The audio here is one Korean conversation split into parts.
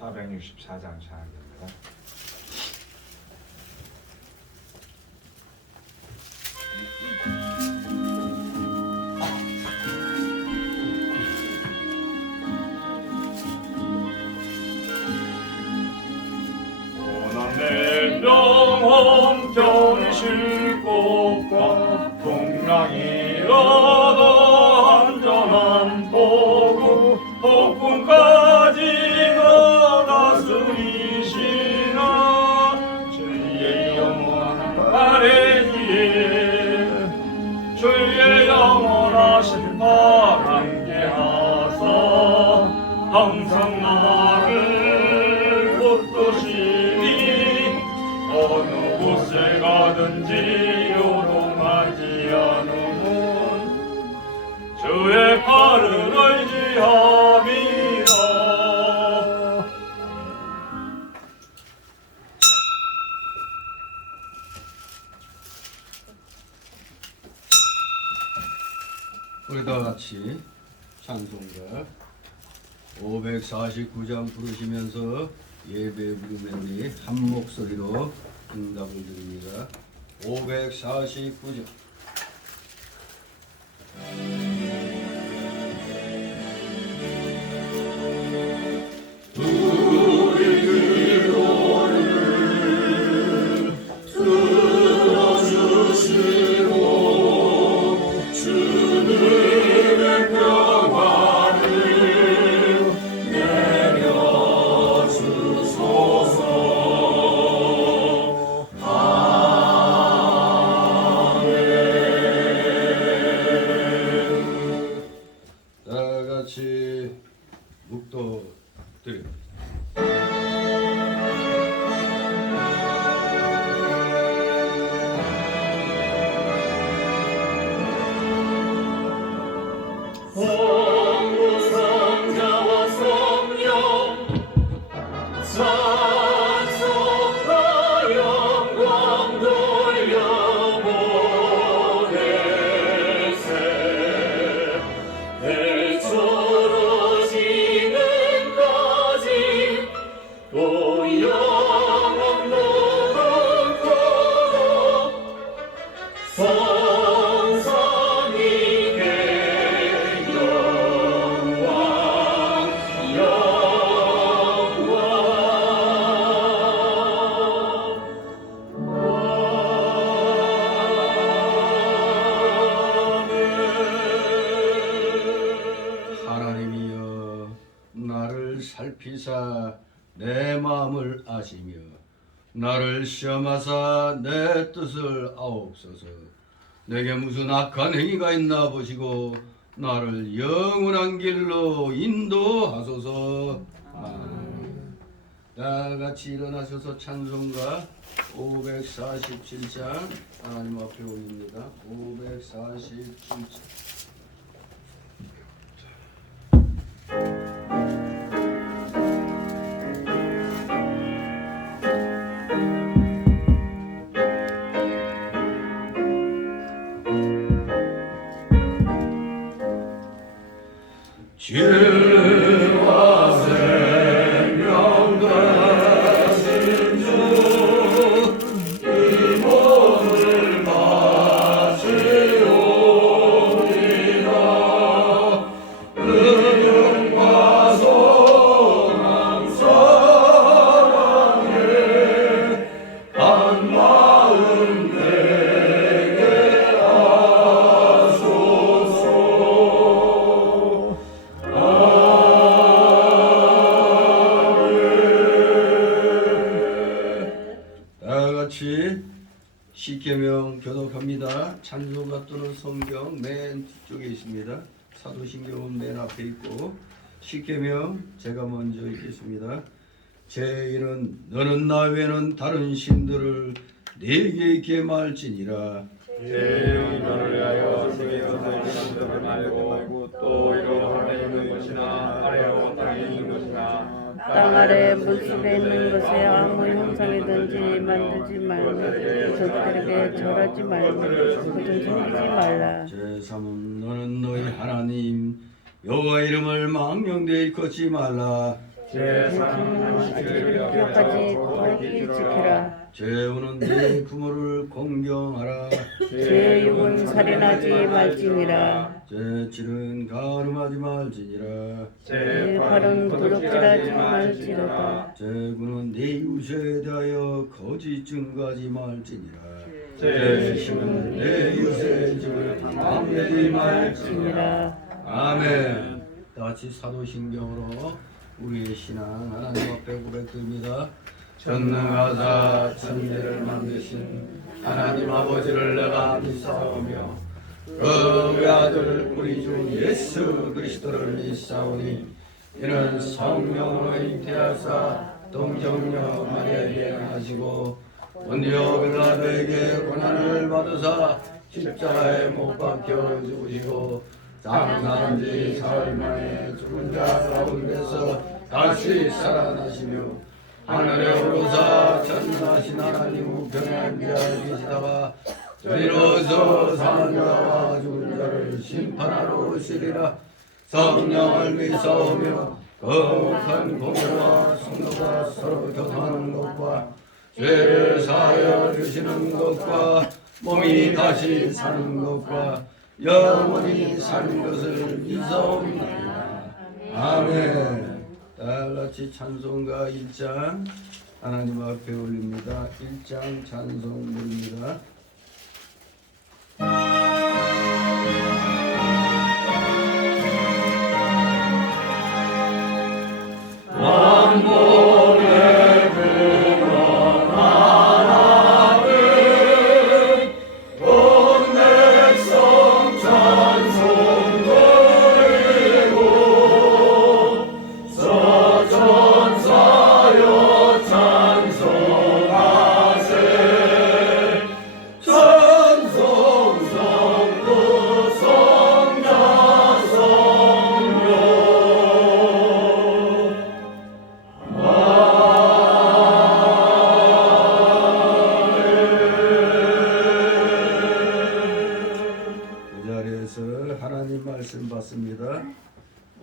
464장 차입니다. 원한내 영혼 편히 쉴 곳과 동랑이라다 안전한 포구 폭풍까지가 다스리시나 주의 영원한 아래 위에 주의 영원하신 발 함께 하사 항상 나를 붙드시니 어느 곳에 가든지 요동하지 않음은 주의 팔을 의지함이라. 우리 다 같이 찬송가 549장 부르시면서 예배 부르며 우리 한 목소리로 응답을 드립니다. 549장 살피사 내 마음을 아시며 나를 시험하사 내 뜻을 아옵소서. 내게 무슨 악한 행위가 있나 보시고 나를 영원한 길로 인도하소서. 아멘. 다 같이 일어나셔서 찬송가 547장 하나님 앞에 올립니다. 547장. 주와 생명 가신 주 이 몸을 바치오리라. 은총과 소망 사랑에 한 마음 되게 하소서. 다같이 십계명 교독합니다. 찬송가 또는 성경 맨 뒤쪽에 있습니다. 사도신경은 맨 앞에 있고 십계명 제가 먼저 읽겠습니다. 제1은 너는 나 외에는 다른 신들을 내게 있게 말지니라. 제 너를 위하여 세계에서 살기는 말고 또 이로 하늘에 있는 것이나 아래와 땅에 있는 것이나 땅 아래 물속에 있는 것에 아무 형상이든지 만들지 말고 적들에게 절하지 말고 그들 섬기지 말라. 제3은 너는 너희 하나님 여호와 이름을 망령되이 일컫지 말라. 제3은 기억까지 거룩히 지키라. 제5는 네 부모를 공경하라. 제6은 살인하지 말지니라. 제7은 가늠하지 말지니라. 제8은 도둑질하지 말지로다. 제9는 네 이웃에 대하여 거짓 증거하지 말지니라. 제10은 내 이웃의 집을 망내지 말지니라. 말지니라. 아멘. 다같이 사도신경으로 우리의 신앙 하나님 앞에 고백드립니다. 전능하사 천지를 만드신 하나님 아버지를 내가 믿사오며 그 외아들 우리 주 예수 그리스도를 믿사오니 이는 성령으로 잉태하사 동정녀 마리아에게 하시고 본디오 빌라도에게 고난을 받으사 십자가에 못 박혀 죽으시고 장사한 지 사흘 만에 죽은 자 가운데서 다시 살아나시며 하늘에 오르사 전능하신 하나님 우편에 앉아 계시다가 저리로서 사는 자와 죽은 자를 심판하러 오시리라. 성령을 믿사오며 거룩한 공회와 성도가 서로 교통하는 것과 죄를 사하여 주시는 것과 몸이 다시 사는 것과 영원히 사는 것을 믿사옵나이다. 아멘. 다같이 찬송가 1장 하나님 앞에 올립니다. 1장 찬송부입니다. 만복의 근원 하나님 온 백성 찬송 드리고 서천사여 찬송하세. 찬송 성부 성자 성령 이 자리에서 하나님 말씀 받습니다.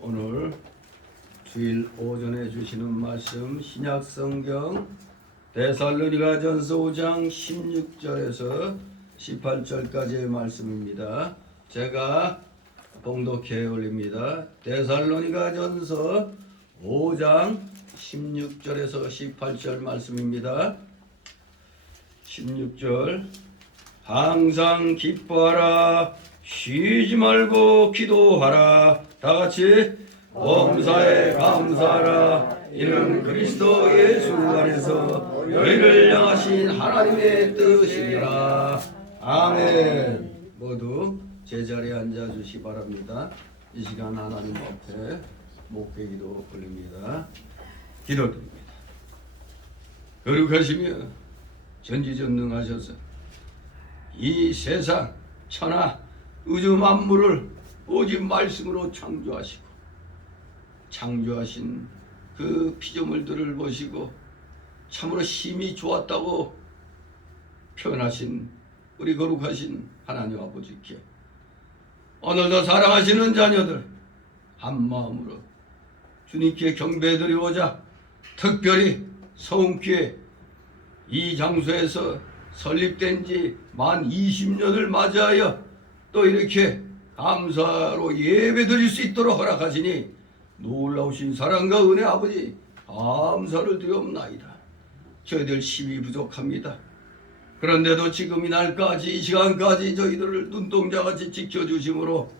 오늘 주일 오전에 주시는 말씀 신약성경 데살로니가전서 5장 16절에서 18절까지의 말씀입니다. 제가 봉독해 올립니다. 데살로니가전서 5장 16절에서 18절 말씀입니다. 16절 항상 기뻐하라 쉬지 말고 기도하라. 다같이 범사에 감사하라. 이는 그리스도 예수 안에서 너희를 향하신 하나님의 뜻이니라. 아멘. 모두 제자리에 앉아 주시 바랍니다. 이 시간 하나님 앞에 목회기도 올립니다. 기도드립니다. 거룩하시며 전지전능하셔서 이 세상 천하 우주 만물을 오직 말씀으로 창조하신 그 피조물들을 보시고 참으로 힘이 좋았다고 표현하신 우리 거룩하신 하나님 아버지께 오늘도 사랑하시는 자녀들 한 마음으로 주님께 경배드리고자 특별히 서운교회 이 장소에서 설립된 지 만 20년을 맞이하여 또 이렇게 감사로 예배드릴 수 있도록 허락하시니 놀라우신 사랑과 은혜 아버지 감사를 드리옵나이다. 저희들 힘이 부족합니다. 그런데도 지금 이날까지 이 시간까지 저희들을 눈동자같이 지켜주심으로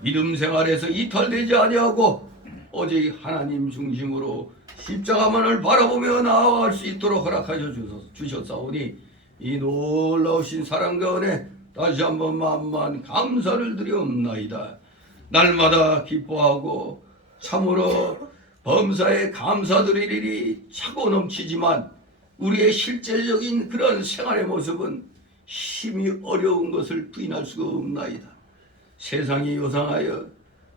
믿음 생활에서 이탈되지 아니하고 오직 하나님 중심으로 십자가만을 바라보며 나아갈 수 있도록 허락하여 주셨사오니 이 놀라우신 사랑과 은혜 다시 한번 만만 감사를 드리옵나이다. 날마다 기뻐하고 참으로 범사에 감사드리리니 차고 넘치지만 우리의 실제적인 그런 생활의 모습은 힘이 어려운 것을 부인할 수가 없나이다. 세상이 요상하여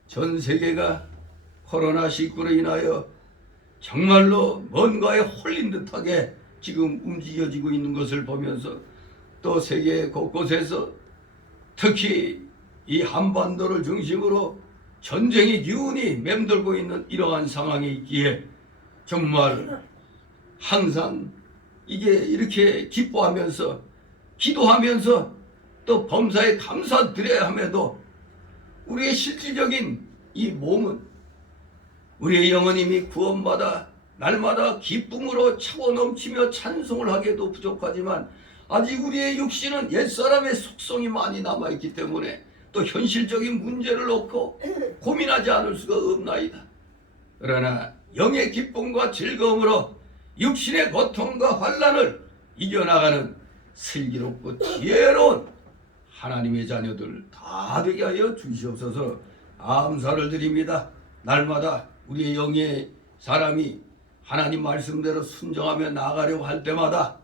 전 세계가 코로나19로 인하여 정말로 뭔가에 홀린 듯하게 지금 움직여지고 있는 것을 보면서 또 세계 곳곳에서 특히 이 한반도를 중심으로 전쟁의 기운이 맴돌고 있는 이러한 상황이 있기에 정말 항상 이게 이렇게 기뻐하면서 기도하면서 또 범사에 감사드려야 함에도 우리의 실질적인 이 몸은 우리의 영은 이미 구원받아 날마다 기쁨으로 차고 넘치며 찬송을 하기에도 부족하지만 아직 우리의 육신은 옛사람의 속성이 많이 남아있기 때문에 또 현실적인 문제를 놓고 고민하지 않을 수가 없나이다. 그러나 영의 기쁨과 즐거움으로 육신의 고통과 환난을 이겨나가는 슬기롭고 지혜로운 하나님의 자녀들 다 되게 하여 주시옵소서. 감사를 드립니다. 날마다 우리의 영의 사람이 하나님 말씀대로 순종하며 나아가려고 할 때마다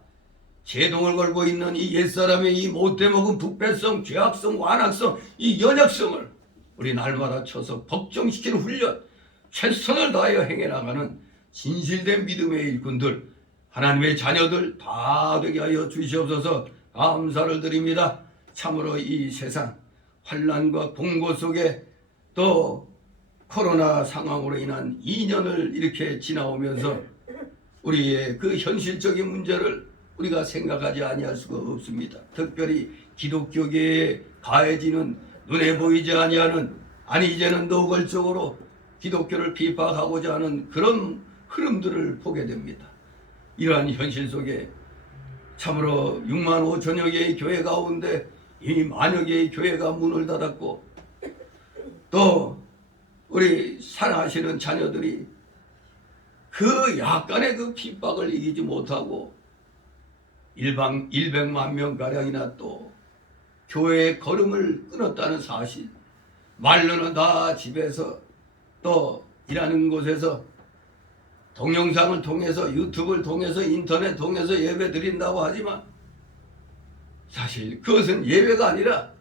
제동을 걸고 있는 이 옛사람의 이 못되먹은 부패성, 죄악성, 완악성, 이 연약성을 우리 날마다 쳐서 복종시키는 훈련, 최선을 다하여 행해나가는 진실된 믿음의 일꾼들, 하나님의 자녀들 다 되게 하여 주시옵소서. 감사를 드립니다. 참으로 이 세상 환난과 공고 속에 또 코로나 상황으로 인한 2년을 이렇게 지나오면서 우리의 그 현실적인 문제를 우리가 생각하지 아니할 수가 없습니다. 특별히 기독교계에 가해지는 눈에 보이지 아니하는 이제는 노골적으로 기독교를 비판하고자 하는 그런 흐름들을 보게 됩니다. 이러한 현실 속에 참으로 6만 5천여 개의 교회 가운데 이미 만여 개의 교회가 문을 닫았고 또 우리 사랑하시는 자녀들이 그 약간의 그 핍박을 이기지 못하고 100만 명가량이나 또 교회의 걸음을 끊었다는 사실, 말로는 다 집에서 또 일하는 곳에서 동영상을 통해서 유튜브를 통해서 인터넷 통해서 예배 드린다고 하지만 사실 그것은 예배가 아니라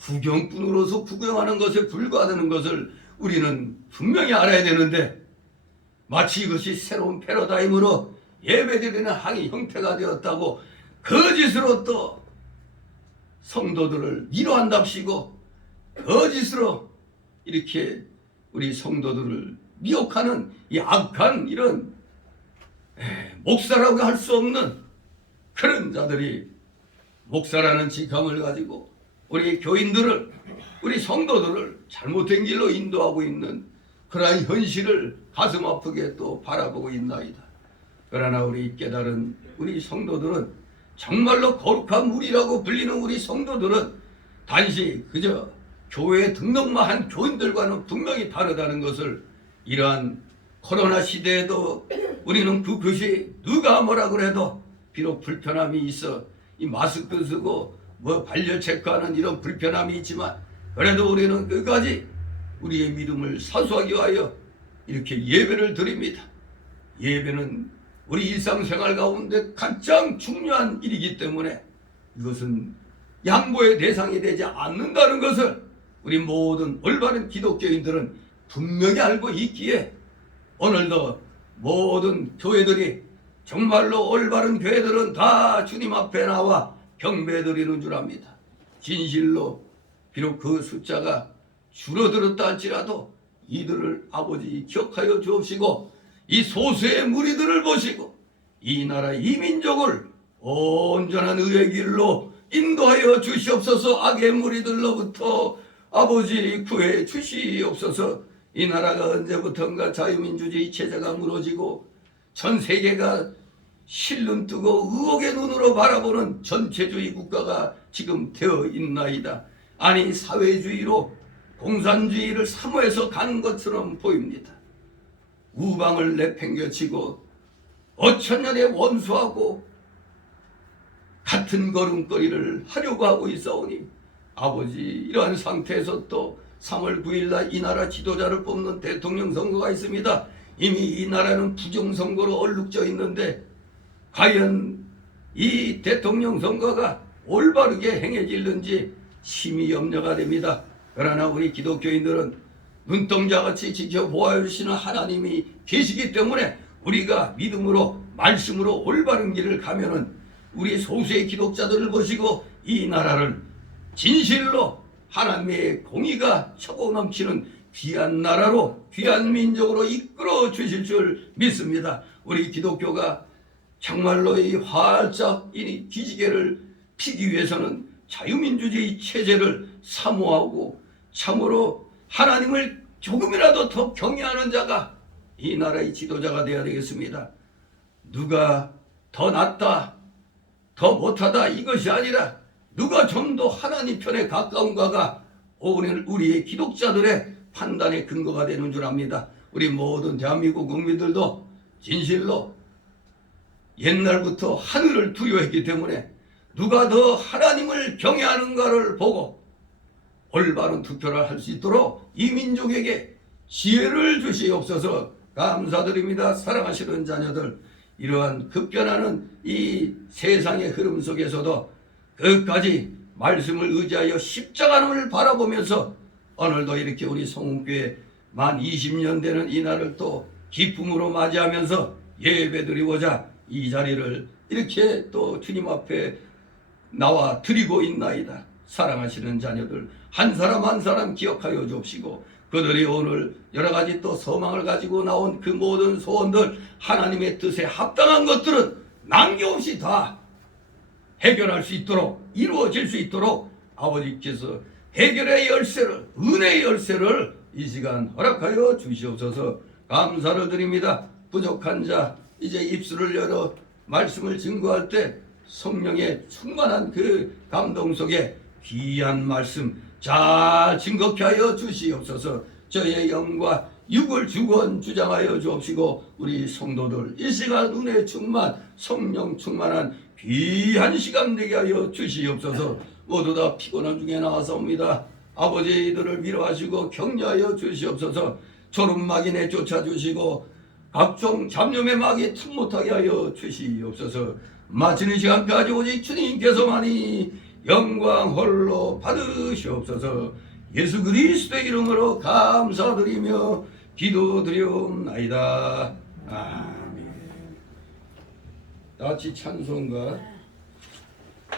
구경꾼으로서 구경하는 것에 불과하다는 것을 우리는 분명히 알아야 되는데 마치 이것이 새로운 패러다임으로 예배드리는 항의 형태가 되었다고 거짓으로 또 성도들을 위로한답시고 거짓으로 이렇게 우리 성도들을 미혹하는 이 악한 이런 목사라고 할 수 없는 그런 자들이 목사라는 직함을 가지고 우리 교인들을 우리 성도들을 잘못된 길로 인도하고 있는 그러한 현실을 가슴 아프게 또 바라보고 있나이다. 그러나 우리 깨달은 우리 성도들은 정말로 거룩한 무리라고 불리는 우리 성도들은 단지 그저 교회에 등록만 한 교인들과는 분명히 다르다는 것을 이러한 코로나 시대에도 우리는 그것이 누가 뭐라 그래도 비록 불편함이 있어 이 마스크 쓰고 뭐 발열 체크하는 이런 불편함이 있지만 그래도 우리는 끝까지 우리의 믿음을 사수하기 위하여 이렇게 예배를 드립니다. 예배는 우리 일상생활 가운데 가장 중요한 일이기 때문에 이것은 양보의 대상이 되지 않는다는 것을 우리 모든 올바른 기독교인들은 분명히 알고 있기에 오늘도 모든 교회들이 정말로 올바른 교회들은 다 주님 앞에 나와 경배드리는 줄 압니다. 진실로 비록 그 숫자가 줄어들었다 할지라도 이들을 아버지 기억하여 주옵시고 이 소수의 무리들을 보시고 이 나라 이 민족을 온전한 의의 길로 인도하여 주시옵소서. 악의 무리들로부터 아버지 구해 주시옵소서. 이 나라가 언제부턴가 자유민주주의 체제가 무너지고 전 세계가 실눈뜨고 의혹의 눈으로 바라보는 전체주의 국가가 지금 되어 있나이다. 아니 사회주의로 공산주의를 사모해서 가는 것처럼 보입니다. 우방을 내팽겨치고 5천년의 원수하고 같은 걸음걸이를 하려고 하고 있사오니 아버지 이러한 상태에서 또 3월 9일날 이 나라 지도자를 뽑는 대통령 선거가 있습니다. 이미 이 나라는 부정선거로 얼룩져 있는데 과연 이 대통령 선거가 올바르게 행해질는지 심히 염려가 됩니다. 그러나 우리 기독교인들은 눈동자같이 지켜보아 주시는 하나님이 계시기 때문에 우리가 믿음으로 말씀으로 올바른 길을 가면은 우리 소수의 기독자들을 보시고 이 나라를 진실로 하나님의 공의가 차고 넘치는 귀한 나라로 귀한 민족으로 이끌어 주실 줄 믿습니다. 우리 기독교가 정말로 이 활짝 이 기지개를 피기 위해서는 자유민주주의 체제를 사모하고 참으로 하나님을 조금이라도 더 경외하는 자가 이 나라의 지도자가 되어야 되겠습니다. 누가 더 낫다, 더 못하다 이것이 아니라 누가 좀 더 하나님 편에 가까운가가 오늘 우리의 기독자들의 판단의 근거가 되는 줄 압니다. 우리 모든 대한민국 국민들도 진실로 옛날부터 하늘을 두려워했기 때문에 누가 더 하나님을 경외하는가를 보고 올바른 투표를 할 수 있도록 이 민족에게 지혜를 주시옵소서. 감사드립니다. 사랑하시는 자녀들, 이러한 급변하는 이 세상의 흐름 속에서도 끝까지 말씀을 의지하여 십자가를 바라보면서 오늘도 이렇게 우리 성훈교회 만 20년 되는 이날을 또 기쁨으로 맞이하면서 예배드리고자 이 자리를 이렇게 또 주님 앞에 나와 드리고 있나이다. 사랑하시는 자녀들 한 사람 한 사람 기억하여 주옵시고 그들이 오늘 여러 가지 또 소망을 가지고 나온 그 모든 소원들 하나님의 뜻에 합당한 것들은 남김없이 다 해결할 수 있도록 이루어질 수 있도록 아버지께서 해결의 열쇠를 은혜의 열쇠를 이 시간 허락하여 주시옵소서. 감사를 드립니다. 부족한 자 이제 입술을 열어 말씀을 증거할 때 성령의 충만한 그 감동 속에 귀한 말씀 잘 증거케 하여 주시옵소서. 저의 영과 육을 주권 주장하여 주옵시고 우리 성도들 이 시간 은혜 충만 성령 충만한 귀한 시간 되게 하여 주시옵소서. 모두 다 피곤한 중에 나와서옵니다. 아버지 이들을 위로하시고 격려하여 주시옵소서. 졸음막이 내쫓아 주시고 각종 잡념의 막이 틈 못하게 하여 주시옵소서. 마치는 시간까지 오직 주님께서만이 영광 홀로 받으시옵소서. 예수 그리스도의 이름으로 감사드리며 기도드리옵나이다. 아멘. 다같이 찬송가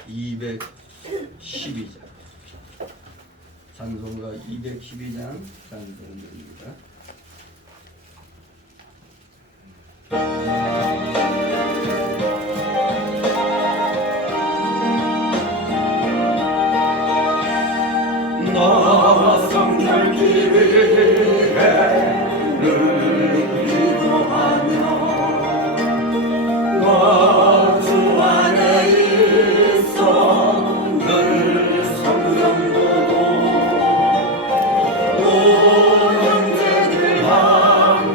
212장 찬송가 212장 찬송가입니다. 나성 기위에 늘 기도하며 나 주 안에 있어 늘 성령보고 온 형제들 향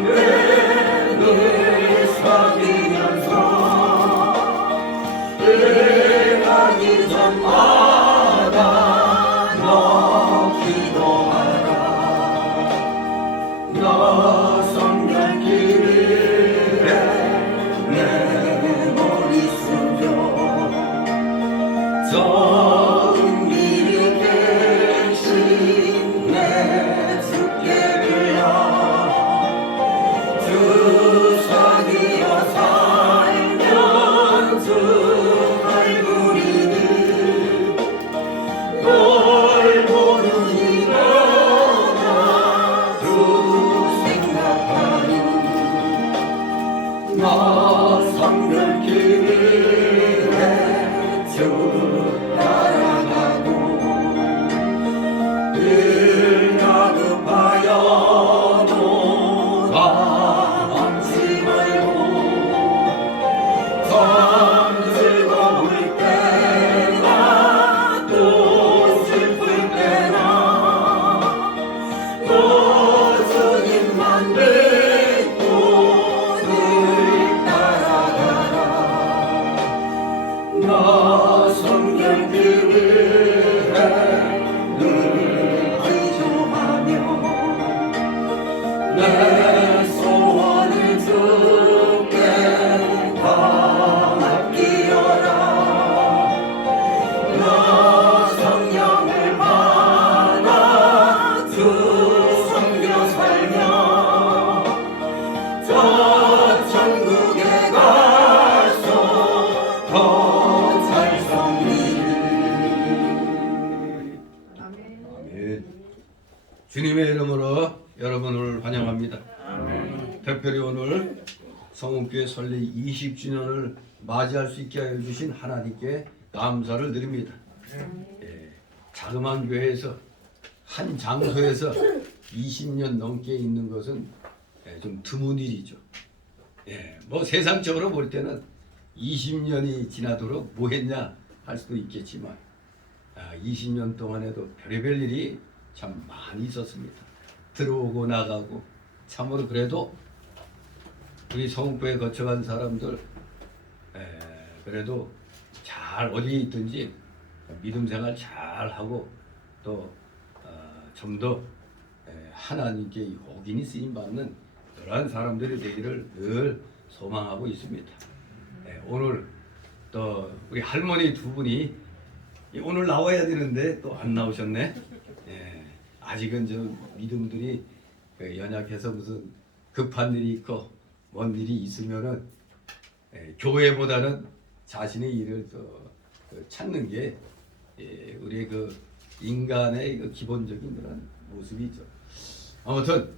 늘 다급하여도 가망치 말고 참 즐거울 때나 또 슬플 때나 또 주님만 믿고 늘 따라가라. 나 성결기를 내 소원을 주께 다 맡기어라. 나 성령을 받아 주 섬겨 살며 저 천국에 가서 더 잘 섬기리. 아멘. 주님의 이름으로 여러분을 환영합니다. 특별히 오늘 성은교회 설립 20주년을 맞이할 수 있게 하여 주신 하나님께 감사를 드립니다. 자그마한 교회에서 한 장소에서 20년 넘게 있는 것은 좀 드문 일이죠. 뭐 세상적으로 볼 때는 20년이 지나도록 뭐 했냐 할 수도 있겠지만 20년 동안에도 별의별 일이 참 많이 있었습니다. 들어오고 나가고 참으로 그래도 우리 성읍교회 거쳐간 사람들 그래도 잘 어디에 있든지 믿음 생활 잘 하고 또 좀 더 하나님께 혹인이 쓰임 받는 그러한 사람들이 되기를 늘 소망하고 있습니다. 오늘 또 우리 할머니 두 분이 오늘 나와야 되는데 또 안 나오셨네. 아직은 저 믿음들이 연약해서 무슨 급한 일이 있고 뭔 일이 있으면은 교회보다는 자신의 일을 찾는 게 우리의 그 인간의 그 기본적인 그런 모습이죠. 아무튼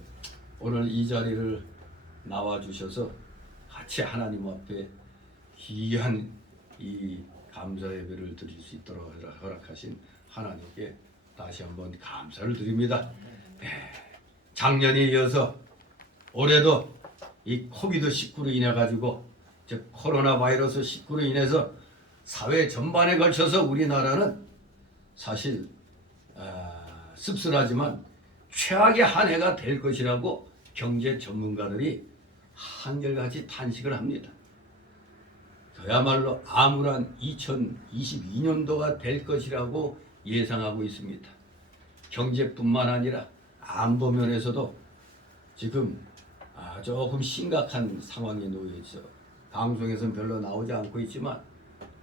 오늘 이 자리를 나와 주셔서 같이 하나님 앞에 귀한 이 감사 예배를 드릴 수 있도록 허락하신 하나님께 다시 한번 감사를 드립니다. 작년에 이어서 올해도 이 코비드-19로 인해 가지고 즉 코로나 바이러스 19로 인해서 사회 전반에 걸쳐서 우리나라는 사실 씁쓸하지만 최악의 한 해가 될 것이라고 경제 전문가들이 한결같이 탄식을 합니다. 그야말로 암울한 2022년도가 될 것이라고 예상하고 있습니다. 경제뿐만 아니라 안보 면에서도 지금 조금 심각한 상황에 놓여 있어. 방송에서는 별로 나오지 않고 있지만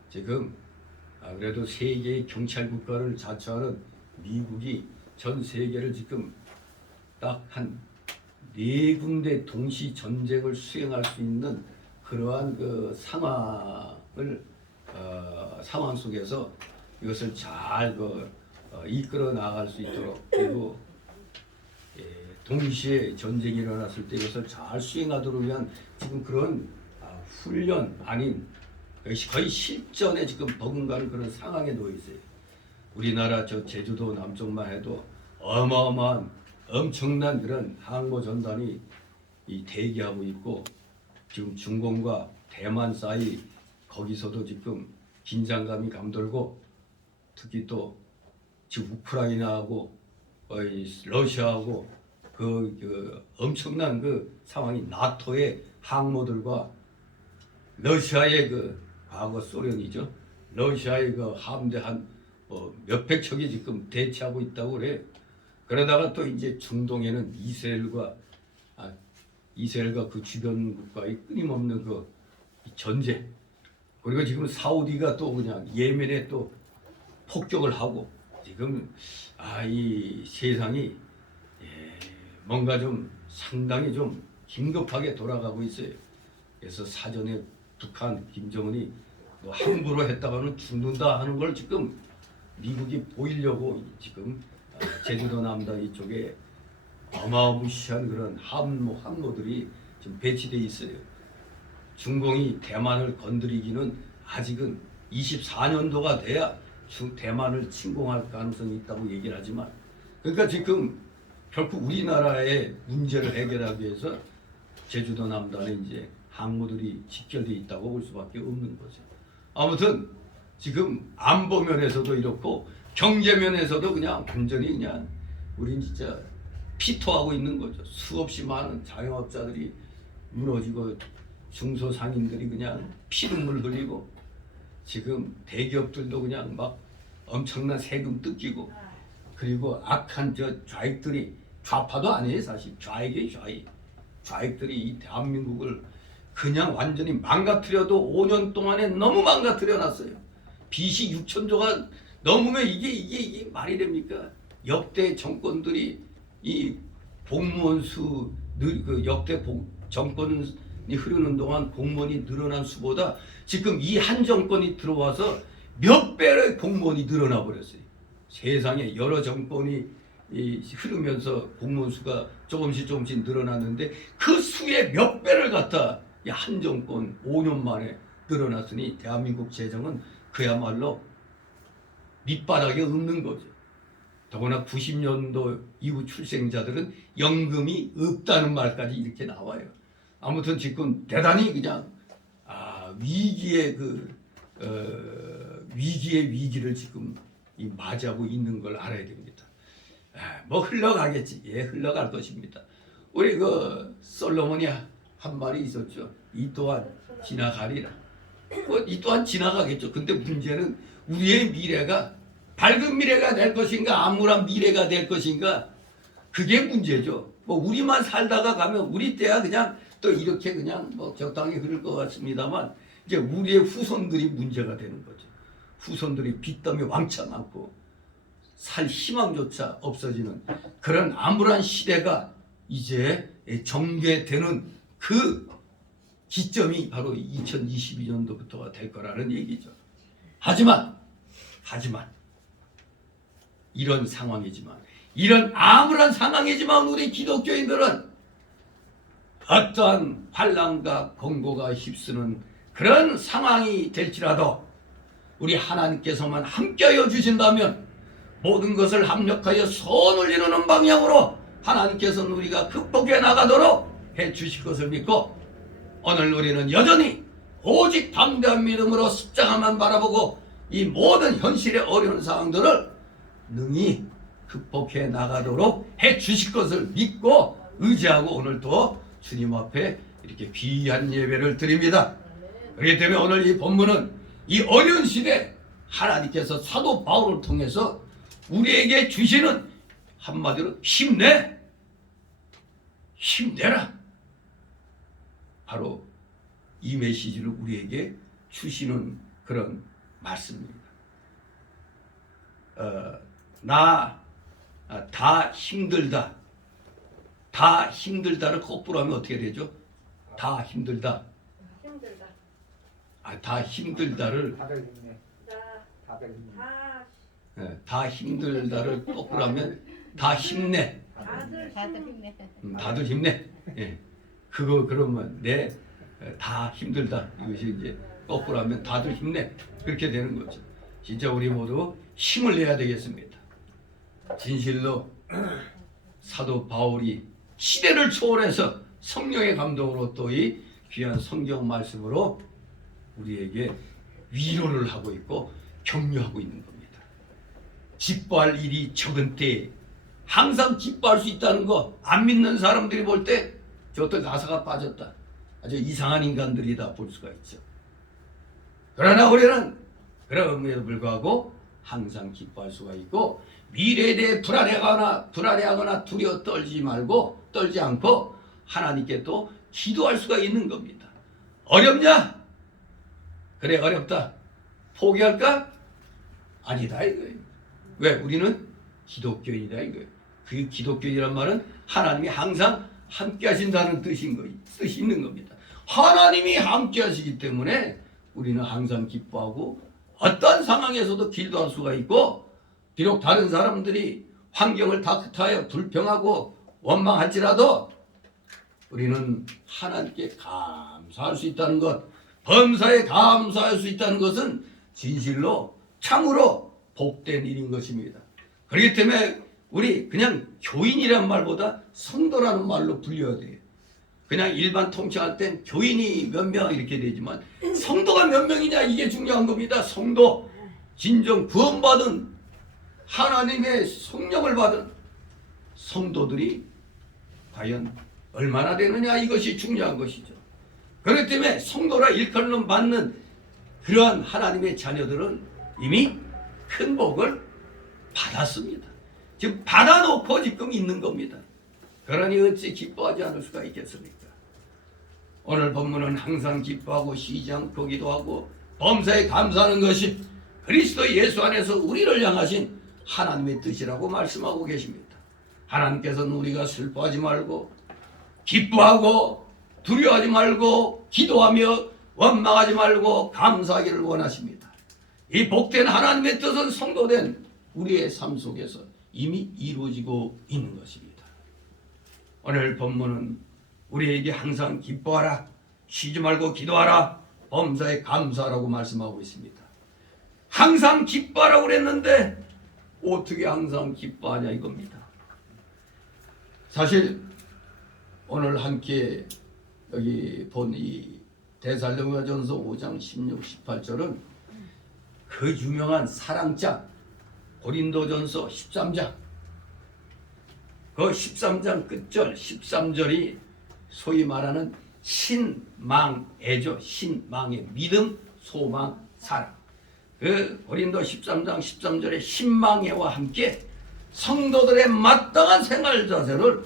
지금 그래도 세계의 경찰 국가를 자처하는 미국이 전 세계를 지금 딱 한 4군데 동시 전쟁을 수행할 수 있는 그러한 그 상황 속에서 이것을 잘 이끌어 나갈 수 있도록 그리고 동시에 전쟁이 일어났을 때 이것을 잘 수행하도록 위한 지금 그런 훈련 아닌 거의 실전에 지금 버금가는 그런 상황에 놓여 있어요. 우리나라 저 제주도 남쪽만 해도 어마어마한 엄청난 그런 항모 전단이 대기하고 있고 지금 중공과 대만 사이 거기서도 지금 긴장감이 감돌고 특히 또 지금 우크라이나하고 러시아하고 그 엄청난 그 상황이 나토의 항모들과 러시아의 그 과거 소련이죠. 러시아의 그 함대 한 몇백 척이 지금 대치하고 있다고 그래요. 그러다가 또 이제 중동에는 이스라엘과 그 주변 국가의 끊임없는 그 전쟁 그리고 지금 사우디가 또 그냥 예멘에 또 폭격을 하고 지금 이 세상이 뭔가 좀 상당히 좀 긴급하게 돌아가고 있어요. 그래서 사전에 북한 김정은이 뭐 함부로 했다가는 죽는다 하는 걸 지금 미국이 보이려고 지금 제주도 남단 이쪽에 어마무시한 그런 함모들이 지금 배치돼 있어요. 중공이 대만을 건드리기는 아직은 24년도가 돼야 대만을 침공할 가능성이 있다고 얘기를 하지만 그러니까 지금 결국 우리나라의 문제를 해결하기 위해서 제주도 남단에 이제 항모들이 직결돼 있다고 볼 수밖에 없는 거죠. 아무튼 지금 안보 면에서도 이렇고 경제 면에서도 그냥 완전히 그냥 우린 진짜 피토하고 있는 거죠. 수없이 많은 자영업자들이 무너지고 중소상인들이 그냥 피눈물 흘리고 지금 대기업들도 그냥 막 엄청난 세금 뜯기고 그리고 악한 저 좌익들이 좌파도 아니에요 사실 좌익이에요 좌익. 좌익들이 이 대한민국을 그냥 완전히 망가뜨려도 5년 동안에 너무 망가뜨려 놨어요. 빚이 6천조가 넘으면 이게 말이 됩니까? 역대 정권들이 이 공무원 수 그 역대 정권이 흐르는 동안 공무원이 늘어난 수보다 지금 이 한 정권이 들어와서 몇 배의 공무원이 늘어나 버렸어요. 세상에 여러 정권이 흐르면서 공무원 수가 조금씩 늘어났는데 그 수의 몇 배를 갖다 한 정권 5년 만에 늘어났으니 대한민국 재정은 그야말로 밑바닥에 없는 거죠. 더구나 90년도 이후 출생자들은 연금이 없다는 말까지 이렇게 나와요. 아무튼 지금 대단히 그냥 위기의 위기의 위기를 지금 맞이하고 있는 걸 알아야 됩니다. 뭐 흘러가겠지. 예, 흘러갈 것입니다. 우리 그 솔로몬이 한 말이 있었죠. 이 또한 지나가리라. 이 또한 지나가겠죠. 근데 문제는 우리의 미래가 밝은 미래가 될 것인가 암울한 미래가 될 것인가 그게 문제죠. 뭐 우리만 살다가 가면 우리 때야 그냥 또 이렇게 그냥 뭐 적당히 흐를 것 같습니다만 이제 우리의 후손들이 문제가 되는 거죠. 후손들이 빚더미 왕창 많고 살 희망조차 없어지는 그런 암울한 시대가 이제 전개되는 그 기점이 바로 2022년도부터가 될 거라는 얘기죠. 하지만 이런 상황이지만 이런 암울한 상황이지만 우리 기독교인들은 어떠한 환난과 공고가 휩쓰는 그런 상황이 될지라도 우리 하나님께서만 함께하여 주신다면 모든 것을 합력하여 선을 이루는 방향으로 하나님께서는 우리가 극복해 나가도록 해 주실 것을 믿고 오늘 우리는 여전히 오직 담대한 믿음으로 십자가만 바라보고 이 모든 현실의 어려운 상황들을 능히 극복해 나가도록 해 주실 것을 믿고 의지하고 오늘도 주님 앞에 이렇게 귀한 예배를 드립니다. 그렇기 때문에 오늘 이 본문은 이 어려운 시대 하나님께서 사도 바울을 통해서 우리에게 주시는 한마디로 힘내라 바로 이 메시지를 우리에게 주시는 그런 말씀입니다. 다 힘들다를 거꾸로 하면 어떻게 되죠? 다 힘들다. 다 힘들다를 다 힘들다를 거꾸로 하면 다 힘내. 다들 힘내. 예. 그거 그러면 다 힘들다. 이것이 이제 거꾸로 하면 다들 힘내. 그렇게 되는 거죠. 진짜 우리 모두 힘을 내야 되겠습니다. 진실로 사도 바울이 시대를 초월해서 성령의 감동으로 또 이 귀한 성경 말씀으로 우리에게 위로를 하고 있고 격려하고 있는 겁니다. 기뻐할 일이 적은 때에 항상 기뻐할 수 있다는 거 안 믿는 사람들이 볼 때 저것들 나사가 빠졌다. 아주 이상한 인간들이다 볼 수가 있죠. 그러나 우리는 그럼에도 불구하고 항상 기뻐할 수가 있고 미래에 대해 불안해하거나 두려워 떨지 않고 하나님께 또 기도할 수가 있는 겁니다. 어렵냐? 그래 어렵다. 포기할까? 아니다 이거예요. 왜? 우리는 기독교인이다 이거예요. 그 기독교인이란 말은 하나님이 항상 함께 하신다는 뜻이 있는 겁니다. 하나님이 함께 하시기 때문에 우리는 항상 기뻐하고 어떤 상황에서도 기도할 수가 있고 비록 다른 사람들이 환경을 다크하여 불평하고 원망할지라도 우리는 하나님께 감사할 수 있다는 것, 범사에 감사할 수 있다는 것은 진실로 참으로 복된 일인 것입니다. 그렇기 때문에 우리 그냥 교인이란 말보다 성도라는 말로 불려야 돼요. 그냥 일반 통칭할 땐 교인이 몇 명 이렇게 되지만 성도가 몇 명이냐 이게 중요한 겁니다. 성도, 진정 구원받은 하나님의 성령을 받은 성도들이 과연 얼마나 되느냐 이것이 중요한 것이죠. 그렇기 때문에 성도라 일컬음 받는 그러한 하나님의 자녀들은 이미 큰 복을 받았습니다. 지금 받아놓고 지금 있는 겁니다. 그러니 어찌 기뻐하지 않을 수가 있겠습니까? 오늘 본문은 항상 기뻐하고 쉬지 않고 기도하고 범사에 감사하는 것이 그리스도 예수 안에서 우리를 향하신 하나님의 뜻이라고 말씀하고 계십니다. 하나님께서는 우리가 슬퍼하지 말고 기뻐하고 두려워하지 말고 기도하며 원망하지 말고 감사하기를 원하십니다. 이 복된 하나님의 뜻은 성도된 우리의 삶 속에서 이미 이루어지고 있는 것입니다. 오늘 본문은 우리에게 항상 기뻐하라, 쉬지 말고 기도하라, 범사에 감사하라고 말씀하고 있습니다. 항상 기뻐하라고 그랬는데 어떻게 항상 기뻐하냐 이겁니다. 사실 오늘 함께 여기 본 이 데살로니가전서 5장 16, 18절은 그 유명한 사랑장 고린도전서 13장 그 13장 끝절 13절이 소위 말하는 신망애죠. 신망애 믿음, 소망, 사랑. 그 고린도 13장 13절의 신망애와 함께 성도들의 마땅한 생활 자세를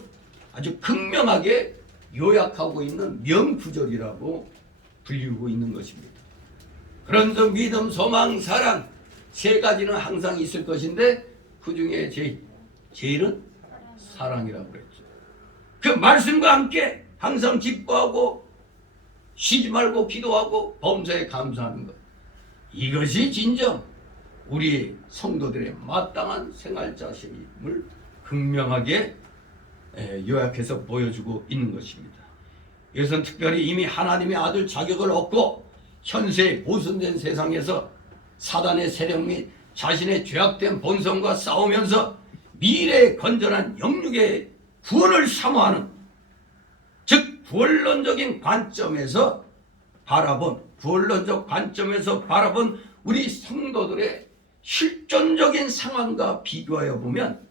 아주 극명하게 요약하고 있는 명구절이라고 불리고 있는 것입니다. 그런데 믿음, 소망, 사랑 세 가지는 항상 있을 것인데 그 중에 제일은 사랑이라고 그랬죠. 그 말씀과 함께 항상 기뻐하고 쉬지 말고 기도하고 범사에 감사하는 것. 이것이 진정 우리 성도들의 마땅한 생활 자세임을 극명하게 요약해서 보여주고 있는 것입니다. 이것은 특별히 이미 하나님의 아들 자격을 얻고 현세 보존된 세상에서 사단의 세력 및 자신의 죄악된 본성과 싸우면서 미래의 건전한 영육의 구원을 사모하는 즉 구원론적 관점에서 바라본 우리 성도들의 실존적인 상황과 비교하여 보면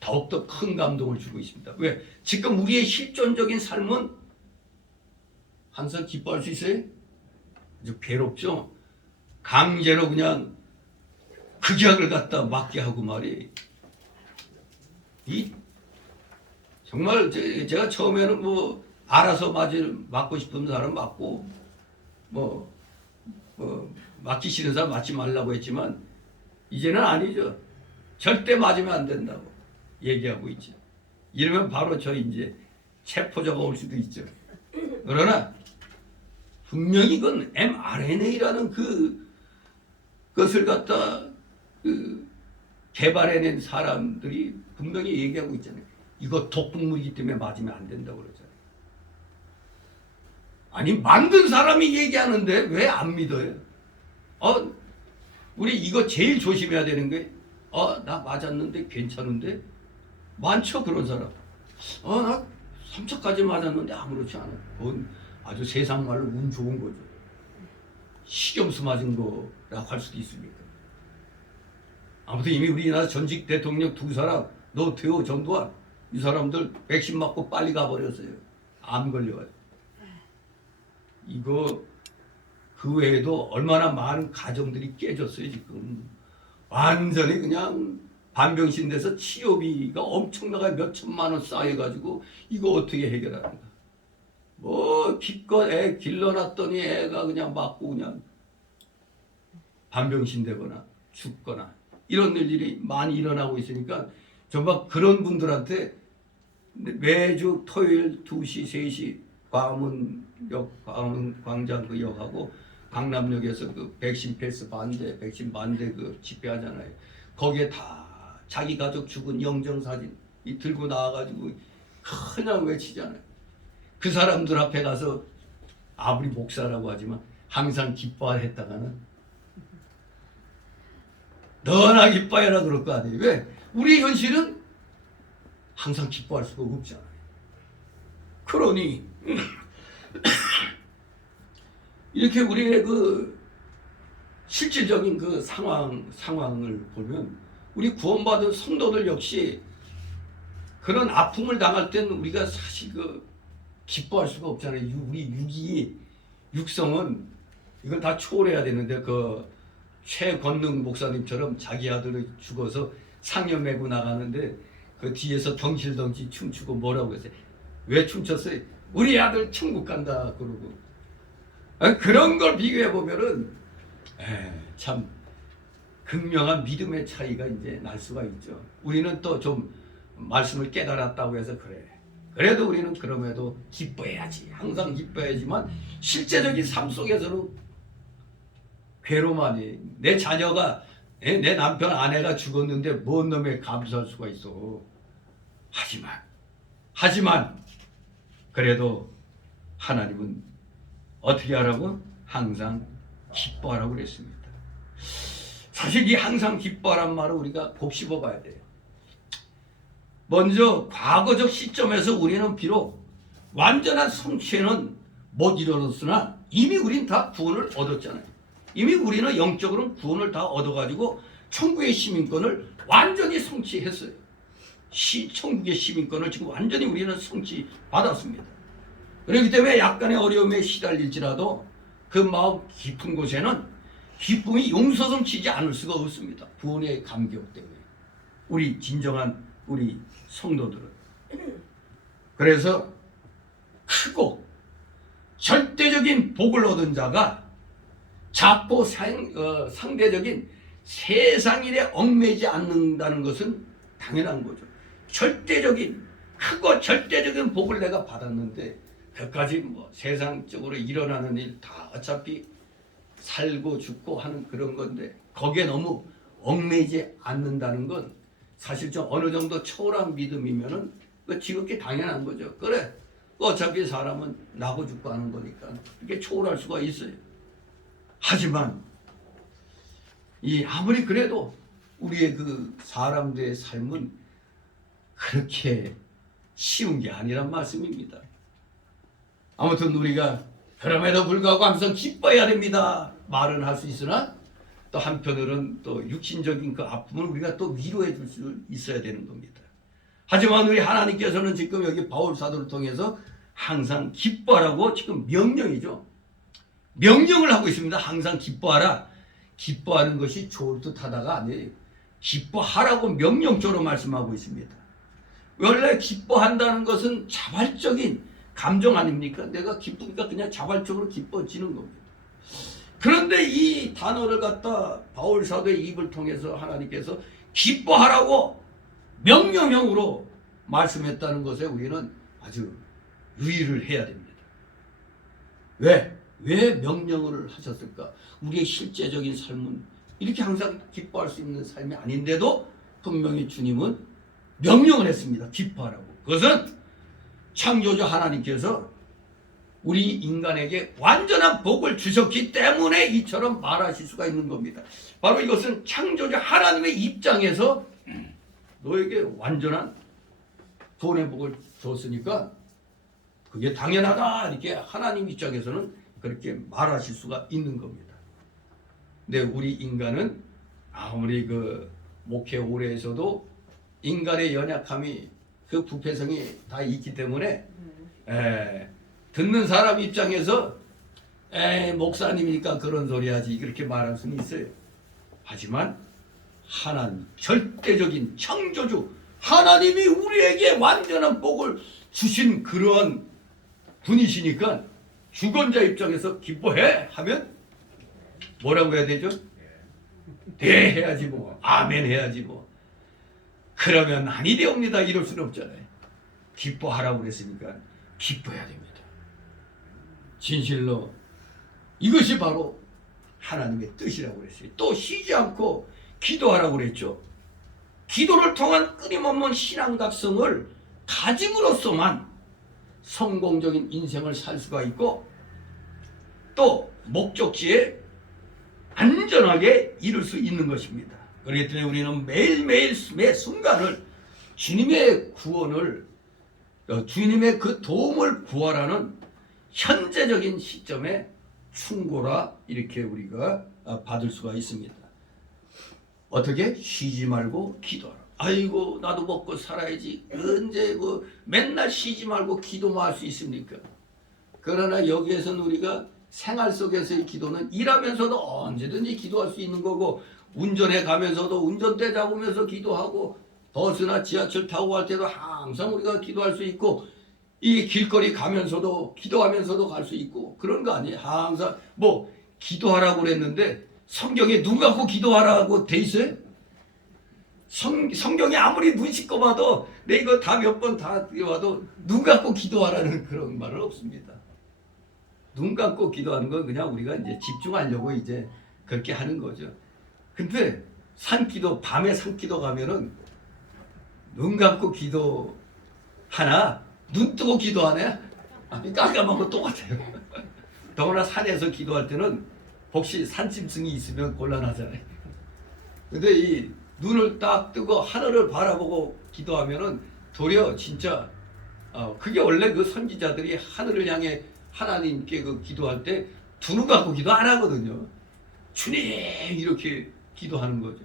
더욱더 큰 감동을 주고 있습니다. 왜? 지금 우리의 실존적인 삶은 항상 기뻐할 수 있어요? 아주 괴롭죠? 강제로 그냥 극약을 갖다 맞게 하고 말이 정말 제가 처음에는 뭐 알아서 맞고 싶은 사람 맞고 뭐 맞기 싫은 사람 맞지 말라고 했지만 이제는 아니죠. 절대 맞으면 안 된다고 얘기하고 있죠. 이러면 바로 저 이제 체포자가 올 수도 있죠. 그러나 분명히 이건 mRNA라는 그것을 갖다 개발해낸 사람들이 분명히 얘기하고 있잖아요. 이거 독극물이기 때문에 맞으면 안 된다고 그러잖아요. 아니 만든 사람이 얘기하는데 왜 안 믿어요? 우리 이거 제일 조심해야 되는 게 나 맞았는데 괜찮은데? 많죠 그런 사람. 나 3차까지 맞았는데 아무렇지 않아. 그건 아주 세상 말로 운 좋은 거죠. 식염수 맞은 거라고 할 수도 있습니까? 아무튼 이미 우리나라 전직 대통령 두 사람 노태우, 전두환 이 사람들 백신 맞고 빨리 가버렸어요. 암 걸려가지고. 이거 그 외에도 얼마나 많은 가정들이 깨졌어요 지금. 완전히 그냥 반병신 돼서 치료비가 엄청나게 몇 천만 원 쌓여가지고 이거 어떻게 해결하는가. 뭐 기껏 애 길러놨더니 애가 그냥 맞고 그냥 반병신 되거나 죽거나 이런 일들이 많이 일어나고 있으니까 정말 그런 분들한테 매주 토요일 2시, 3시 광화문역, 광장 그 역하고 강남역에서 그 백신 패스 반대, 백신 반대 그 집회하잖아요. 거기에 다 자기 가족 죽은 영정사진 이 들고 나와가지고 그냥 외치잖아요. 그 사람들 앞에 가서 아무리 목사라고 하지만 항상 기뻐했다가는 너나 기뻐해라 그럴 거 아니에요. 왜? 우리 현실은 항상 기뻐할 수가 없잖아요. 그러니 이렇게 우리의 그 실질적인 그 상황을 보면 우리 구원받은 성도들 역시 그런 아픔을 당할 때는 우리가 사실 그 기뻐할 수가 없잖아요. 우리 육성은 이걸 다 초월해야 되는데 그 최권능 목사님처럼 자기 아들이 죽어서 상여 메고 나가는데 그 뒤에서 덩실덩실 춤추고 뭐라고 했어요? 왜 춤췄어요? 우리 아들 천국 간다 그러고. 그런 걸 비교해 보면은 참 극명한 믿음의 차이가 이제 날 수가 있죠. 우리는 또 좀 말씀을 깨달았다고 해서 그래. 그래도 우리는 그럼에도 기뻐해야지. 항상 기뻐해야지만 실제적인 삶 속에서는 괴로움하니 내 자녀가 내 남편 아내가 죽었는데 뭔 놈에 감사할 수가 있어. 하지만 그래도 하나님은 어떻게 하라고? 항상 기뻐하라고 그랬습니다. 사실 이 항상 기뻐하란 말을 우리가 곱씹어 봐야 돼요. 먼저 과거적 시점에서 우리는 비록 완전한 성취에는 못 이르렀으나 이미 우린 다 구원을 얻었잖아요. 이미 우리는 영적으로는 구원을 다 얻어가지고 천국의 시민권을 완전히 성취했어요. 천국의 시민권을 지금 완전히 우리는 성취받았습니다. 그렇기 때문에 약간의 어려움에 시달릴지라도 그 마음 깊은 곳에는 기쁨이 용서성치지 않을 수가 없습니다. 구원의 감격 때문에. 우리 진정한 우리 성도들은. 그래서 크고 절대적인 복을 얻은 자가 작고 상대적인 세상 일에 얽매이지 않는다는 것은 당연한 거죠. 크고 절대적인 복을 내가 받았는데 그까지 뭐 세상적으로 일어나는 일 다 어차피 살고 죽고 하는 그런 건데 거기에 너무 얽매이지 않는다는 건 사실 좀 어느 정도 초월한 믿음이면은 지극히 당연한 거죠. 그래, 어차피 사람은 나고 죽고 하는 거니까 이게 초월할 수가 있어요. 하지만 아무리 그래도 우리의 그 사람들의 삶은 그렇게 쉬운 게 아니란 말씀입니다. 아무튼 우리가 그럼에도 불구하고 항상 기뻐해야 됩니다. 말은 할 수 있으나 또 한편으로는 또 육신적인 그 아픔을 우리가 또 위로해 줄 수 있어야 되는 겁니다. 하지만 우리 하나님께서는 지금 여기 바울 사도를 통해서 항상 기뻐하라고 지금 명령이죠. 명령을 하고 있습니다. 항상 기뻐하라. 기뻐하는 것이 좋을 듯 하다가 아니에요. 기뻐하라고 명령적으로 말씀하고 있습니다. 원래 기뻐한다는 것은 자발적인 감정 아닙니까? 내가 기쁘니까 그냥 자발적으로 기뻐지는 겁니다. 그런데 이 단어를 갖다 바울 사도의 입을 통해서 하나님께서 기뻐하라고 명령형으로 말씀했다는 것에 우리는 아주 유의를 해야 됩니다. 왜 명령을 하셨을까? 우리의 실제적인 삶은 이렇게 항상 기뻐할 수 있는 삶이 아닌데도 분명히 주님은 명령을 했습니다. 기뻐하라고. 그것은 창조주 하나님께서 우리 인간에게 완전한 복을 주셨기 때문에 이처럼 말하실 수가 있는 겁니다. 바로 이것은 창조주 하나님의 입장에서 너에게 완전한 구원의 복을 줬으니까 그게 당연하다 이렇게 하나님 입장에서는 그렇게 말하실 수가 있는 겁니다. 근데 우리 인간은 아무리 그 목회 오래 해서도 인간의 연약함이 그 부패성이 다 있기 때문에 듣는 사람 입장에서 목사님이니까 그런 소리 하지 그렇게 말할 수는 있어요. 하지만 하나님 절대적인 창조주 하나님이 우리에게 완전한 복을 주신 그러한 분이시니까 주권자 입장에서 기뻐해 하면 뭐라고 해야 되죠? 네 해야지 뭐 아멘 해야지 뭐. 그러면 아니 되옵니다 이럴 수는 없잖아요. 기뻐하라고 그랬으니까 기뻐해야 됩니다. 진실로 이것이 바로 하나님의 뜻이라고 그랬어요. 또 쉬지 않고 기도하라고 그랬죠. 기도를 통한 끊임없는 신앙각성을 가짐으로써만 성공적인 인생을 살 수가 있고 또 목적지에 안전하게 이룰 수 있는 것입니다. 그렇기 때문에 우리는 매일매일 매 순간을 주님의 구원을 주님의 그 도움을 구하라는 현재적인 시점에 충고라 이렇게 우리가 받을 수가 있습니다. 어떻게? 쉬지 말고 기도하라. 아이고 나도 먹고 살아야지. 언제 맨날 쉬지 말고 기도만 할 수 있습니까? 그러나 여기에서는 우리가 생활 속에서의 기도는 일하면서도 언제든지 기도할 수 있는 거고, 운전해 가면서도 운전대 잡으면서 기도하고, 버스나 지하철 타고 갈 때도 항상 우리가 기도할 수 있고, 이 길거리 가면서도 기도하면서도 갈 수 있고 그런 거 아니에요. 항상 기도하라고 그랬는데 성경에 눈 감고 기도하라고 돼 있어요? 성경에 아무리 눈 씻고 봐도 내 이거 다 몇 번 다 봐도 눈 감고 기도하라는 그런 말은 없습니다. 눈 감고 기도하는 건 그냥 우리가 이제 집중하려고 이제 그렇게 하는 거죠. 근데 산기도, 밤에 산기도 가면은 눈 감고 기도 하나, 눈 뜨고 기도하네? 아니, 깜깜한 거 똑같아요. 더구나 산에서 기도할 때는 혹시 산짐승이 있으면 곤란하잖아요. 근데 이 눈을 딱 뜨고 하늘을 바라보고 기도하면은 도리어 진짜 그게 원래 그 선지자들이 하늘을 향해 하나님께 그 기도할 때 두 눈 감고 기도 안 하거든요. 주님 이렇게 기도하는 거죠.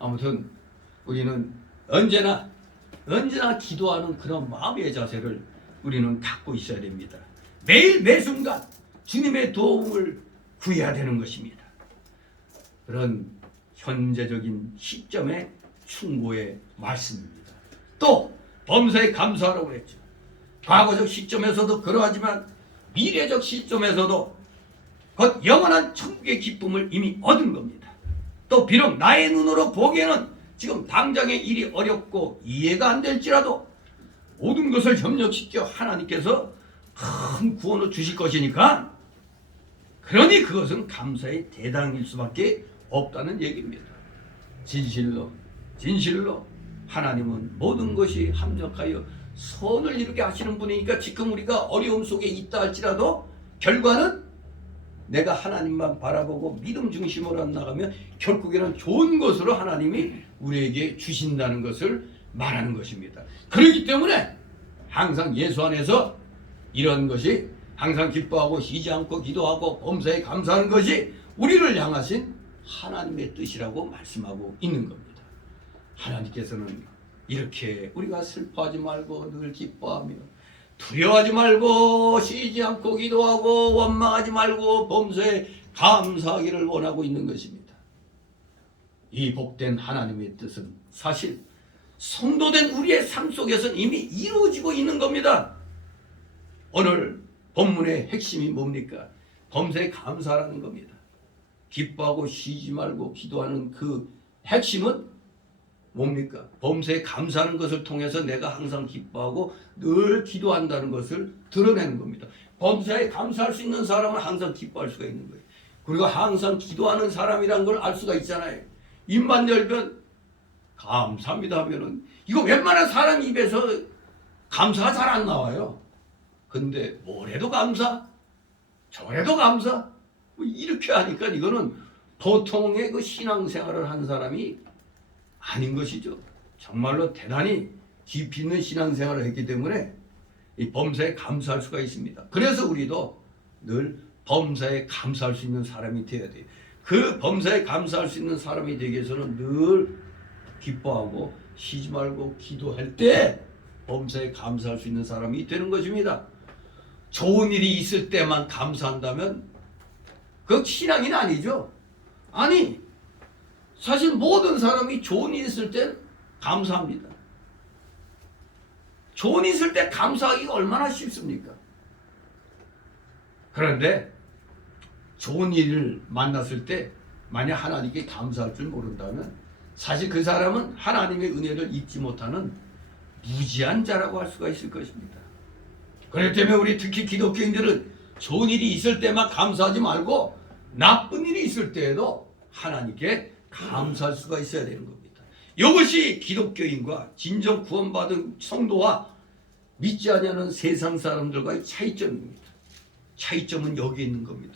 아무튼 우리는 언제나 기도하는 그런 마음의 자세를 우리는 갖고 있어야 됩니다. 매일 매순간 주님의 도움을 구해야 되는 것입니다. 그런 현재적인 시점의 충고의 말씀입니다. 또 범사에 감사하라고 그랬죠. 과거적 시점에서도 그러하지만 미래적 시점에서도 곧 영원한 천국의 기쁨을 이미 얻은 겁니다. 또 비록 나의 눈으로 보기에는 지금 당장의 일이 어렵고 이해가 안 될지라도 모든 것을 협력시켜 하나님께서 큰 구원을 주실 것이니까, 그러니 그것은 감사의 대상일 수밖에 없다는 얘기입니다. 진실로 하나님은 모든 것이 합력하여 선을 이루게 하시는 분이니까 지금 우리가 어려움 속에 있다 할지라도 결과는 내가 하나님만 바라보고 믿음 중심으로 나가면 결국에는 좋은 것으로 하나님이 우리에게 주신다는 것을 말하는 것입니다. 그렇기 때문에 항상 예수 안에서 이런 것이 항상 기뻐하고 쉬지 않고 기도하고 범사에 감사하는 것이 우리를 향하신 하나님의 뜻이라고 말씀하고 있는 겁니다. 하나님께서는 이렇게 우리가 슬퍼하지 말고 늘 기뻐하며 두려워하지 말고 쉬지 않고 기도하고 원망하지 말고 범사에 감사하기를 원하고 있는 것입니다. 이 복된 하나님의 뜻은 사실 성도된 우리의 삶 속에서는 이미 이루어지고 있는 겁니다. 오늘 본문의 핵심이 뭡니까? 범사에 감사하라는 겁니다. 기뻐하고 쉬지 말고 기도하는 그 핵심은 뭡니까? 범사에 감사하는 것을 통해서 내가 항상 기뻐하고 늘 기도한다는 것을 드러내는 겁니다. 범사에 감사할 수 있는 사람은 항상 기뻐할 수가 있는 거예요. 그리고 항상 기도하는 사람이란 걸 알 수가 있잖아요. 입만 열면 감사합니다 하면은 이거 웬만한 사람 입에서 감사가 잘 안 나와요. 근데 뭐래도 감사, 저래도 감사, 이렇게 하니까 이거는 보통의 그 신앙생활을 한 사람이 아닌 것이죠. 정말로 대단히 깊이 있는 신앙생활을 했기 때문에 이 범사에 감사할 수가 있습니다. 그래서 우리도 늘 범사에 감사할 수 있는 사람이 되어야 돼요. 그 범사에 감사할 수 있는 사람이 되기 위해서는 늘 기뻐하고 쉬지 말고 기도할 때 범사에 감사할 수 있는 사람이 되는 것입니다. 좋은 일이 있을 때만 감사한다면 그 신앙인 아니죠. 아니, 사실 모든 사람이 좋은 일 있을 땐 감사합니다. 좋은 일 있을 때 감사하기가 얼마나 쉽습니까? 그런데 좋은 일을 만났을 때 만약 하나님께 감사할 줄 모른다면 사실 그 사람은 하나님의 은혜를 잊지 못하는 무지한 자라고 할 수가 있을 것입니다. 그렇기 때문에 우리 특히 기독교인들은 좋은 일이 있을 때만 감사하지 말고 나쁜 일이 있을 때에도 하나님께 감사할 수가 있어야 되는 겁니다. 이것이 기독교인과 진정 구원받은 성도와 믿지 않는 세상 사람들과의 차이점입니다. 차이점은 여기 있는 겁니다.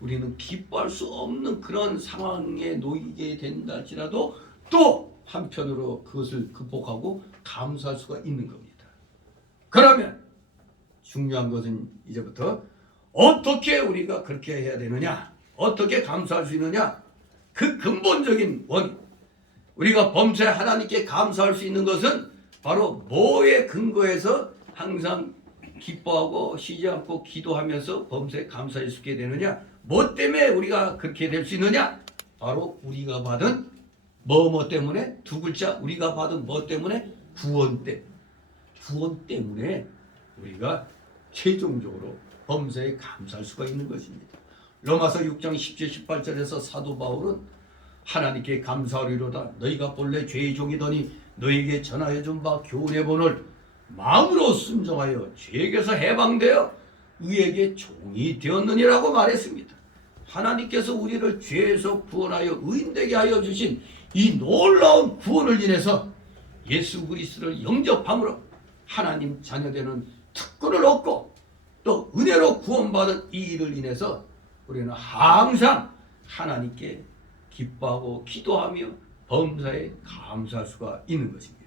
우리는 기뻐할 수 없는 그런 상황에 놓이게 된다 할지라도 또 한편으로 그것을 극복하고 감사할 수가 있는 겁니다. 그러면 중요한 것은 이제부터 어떻게 우리가 그렇게 해야 되느냐, 어떻게 감사할 수 있느냐, 그 근본적인 원인, 우리가 범사에 하나님께 감사할 수 있는 것은 바로 뭐에 근거해서 항상 기뻐하고 쉬지 않고 기도하면서 범사에 감사할 수 있게 되느냐, 뭐 때문에 우리가 그렇게 될 수 있느냐, 바로 우리가 받은 뭐 때문에, 두 글자, 우리가 받은 뭐 때문에, 구원 때문에 우리가 최종적으로 범사에 감사할 수가 있는 것입니다. 로마서 6장 10절 18절에서 사도 바울은 하나님께 감사하리로다. 너희가 본래 죄의 종이더니 너희에게 전하여 준 바 교훈의 본을 마음으로 순종하여 죄에게서 해방되어 의에게 종이 되었느니라고 말했습니다. 하나님께서 우리를 죄에서 구원하여 의인되게 하여 주신 이 놀라운 구원을 인해서 예수 그리스도를 영접함으로 하나님 자녀되는 특권을 얻고 또 은혜로 구원받은 이 일을 인해서 우리는 항상 하나님께 기뻐하고 기도하며 범사에 감사할 수가 있는 것입니다.